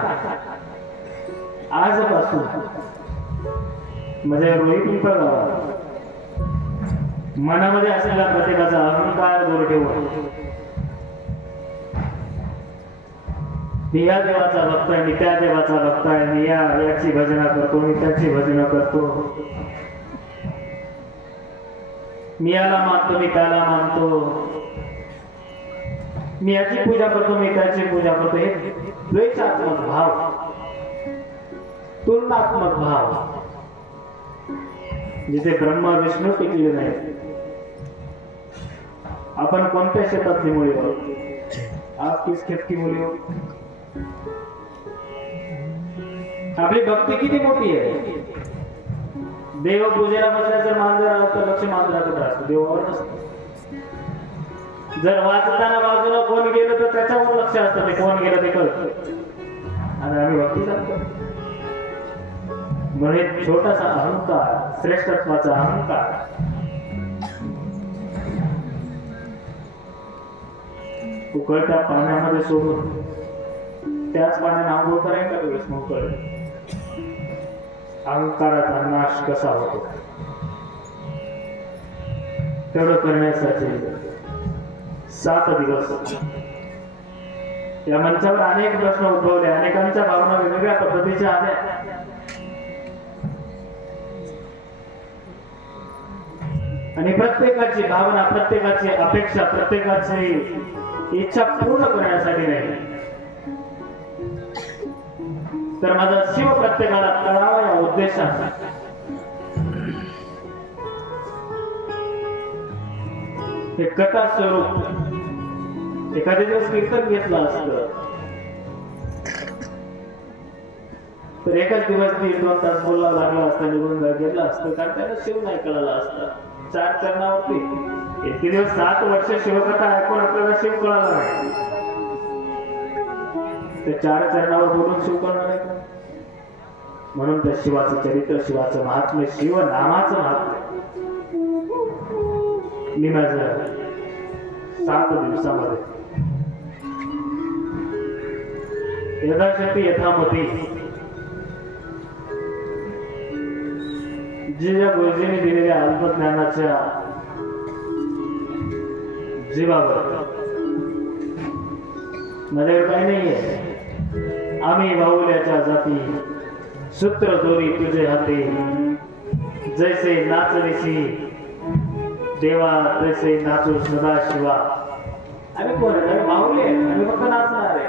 आजपासून म्हणजे रोहित पिंपळगावात मनामध्ये असलेला प्रत्येकाचा अहंकार दूर ठेवून मी या देवाचा भक्त आहे, मी त्या देवाचा भक्त आहे, मी याची भजना करतो, मी त्याची भजना करतो, मी याला मानतो, मी त्याला मानतो, मी याची पूजा करतो, मी त्याची पूजा करतो. हे द्वैतात्मक भाव, तुलनात्मक भाव जिथे ब्रह्मा विष्णू टिकले नाही. आपण कोणत्या शेतातली मुली आहोत? आप किस खेत की मुली हो? आपली भक्ती किती मोठी आहे. देव पूजेला बसल्या जर मांजर आला तर लक्ष मांजराकडे असतो, देवावर नसतं. जर वाचताना बाजूला कोण गेलं तर त्याच्यावर लक्ष असतं, ते कोण गेलं ते कळतं. आणि आम्ही भक्ती सांगतो म्हणजे छोटासा अहंकार, श्रेष्ठत्वाचा अहंकार उकळत्या पाण्यामध्ये सोडून त्याच पाण्याने आंघोळ करायला का वेळेस मग कळेल अहंकाराचा नाश कसा होतो. तेवढं करण्यासाठी 7 दिवस या मंचावर अनेक प्रश्न उद्भवले, अनेकांच्या भावना वेगवेगळ्या पद्धतीच्या आल्या. आणि प्रत्येकाची भावना, प्रत्येकाची अपेक्षा, प्रत्येकाची इच्छा पूर्ण करण्यासाठी नाही तर माझा शिव प्रत्येकाला कळावा या उद्देशाने हे कथा स्वरूप एखाद्या दिवस कीर्तन घेतलं असतं तर एकाच दिवस 1-2 तास बोलावं लागला असता, निघून गेलं असतं, कारण त्याला शिव नाही कळाला असता. 4 चरणावरती इतके दिवस 7 वर्ष शिवकथा ऐकून आपल्याला शिव कळाला नाही, ते 4 चरणावर बोलून शिव कळणार आहे का? म्हणून त्या शिवाचं चरित्र, शिवाचं महात्म्य, शिव नामाचं महात्म्य मी माझ्या 7 दिवसामध्ये यथाशक्ती यथामती ज्या गुरुजींनी दिलेल्या अल्पज्ञानाच्या जीवावर माझ्याकडे काही नाहीये. आम्ही बाहुल्याच्या जाती सूत्र दोरी तुझे हाती, जैसे नाचणीची देवा तैसे नाचू सदा शिवा. आम्ही कोण आहे? आम्ही बाहुले, आम्ही फक्त नाचणार आहे.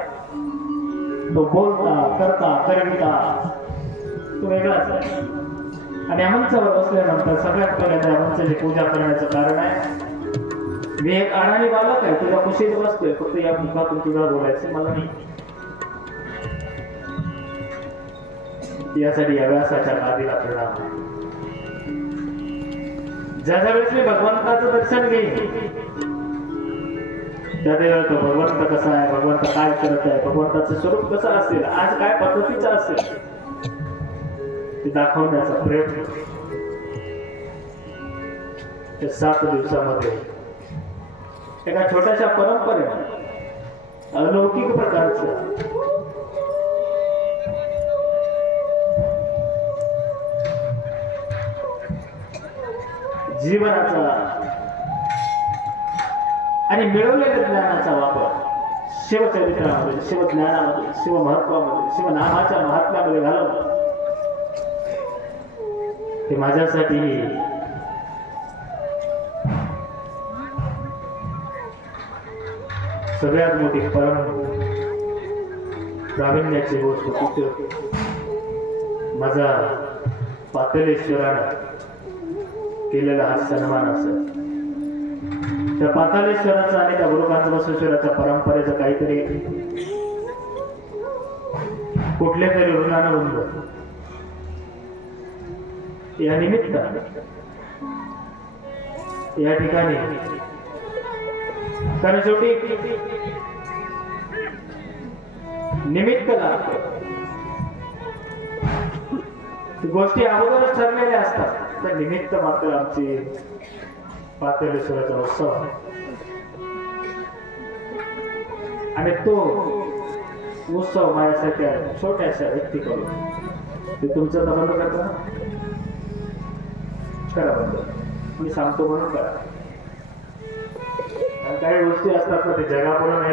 तो बोलता करता करविता तो वेगळाच आहे. आणि मंचावर बसल्यानंतर सगळ्यात पहिल्यांदा मंचाची पूजा करण्याचं कारण आहे मी एक अडाणी बालक आहे, तुझ्या कुशीत बसतोय, फक्त या मुखातून तुला बोलायचं मला नाही. यासाठी या व्यासाच्या आधीला प्रणाम. ज्या वेळेस मी भगवंताचं दर्शन घेईन त्या वेळेस तो भगवंत कसा आहे, भगवंत काय करत आहे, भगवंताचं स्वरूप कसं असेल, आज काय पद्धतीचं असेल ते दाखवण्याचा प्रयत्न त्या 7 दिवसामध्ये एका छोट्याशा परंपरेने अलौकिक प्रकारचं जीवनाचा आणि मिळवलेल्या ज्ञानाचा वापर शिवचरित्रामध्ये, शिवज्ञानामध्ये, शिवमहत्वामध्ये, शिवनामाच्या महात्म्यामध्ये घालवलं. ते माझ्यासाठी सगळ्यात मोठी परम प्रावीण्याची गोष्ट होती. माझा पातालेश्वरानं केलेला हा सन्मान असत. त्या पातालेश्वराचा आणि त्या गुरुकांत बसवेश्वराच्या परंपरेचं काहीतरी कुठल्या तरी ऋणानं बंद या निमित्त या ठिकाणी, कारण शेवटी निमित्त लागतं. गोष्टी अगोदरच ठरलेल्या असतात, तर निमित्त मात्र आमची पातेलेश्वराचा उत्सव आहे. आणि तो उत्सव माझ्यासारख्या छोट्याशा व्यक्ती करून ते तुमचं तर बंद करता ना? करा बंद. मी सांगतो म्हणून करा. काही गोष्टी असतात ना ते जगापुढे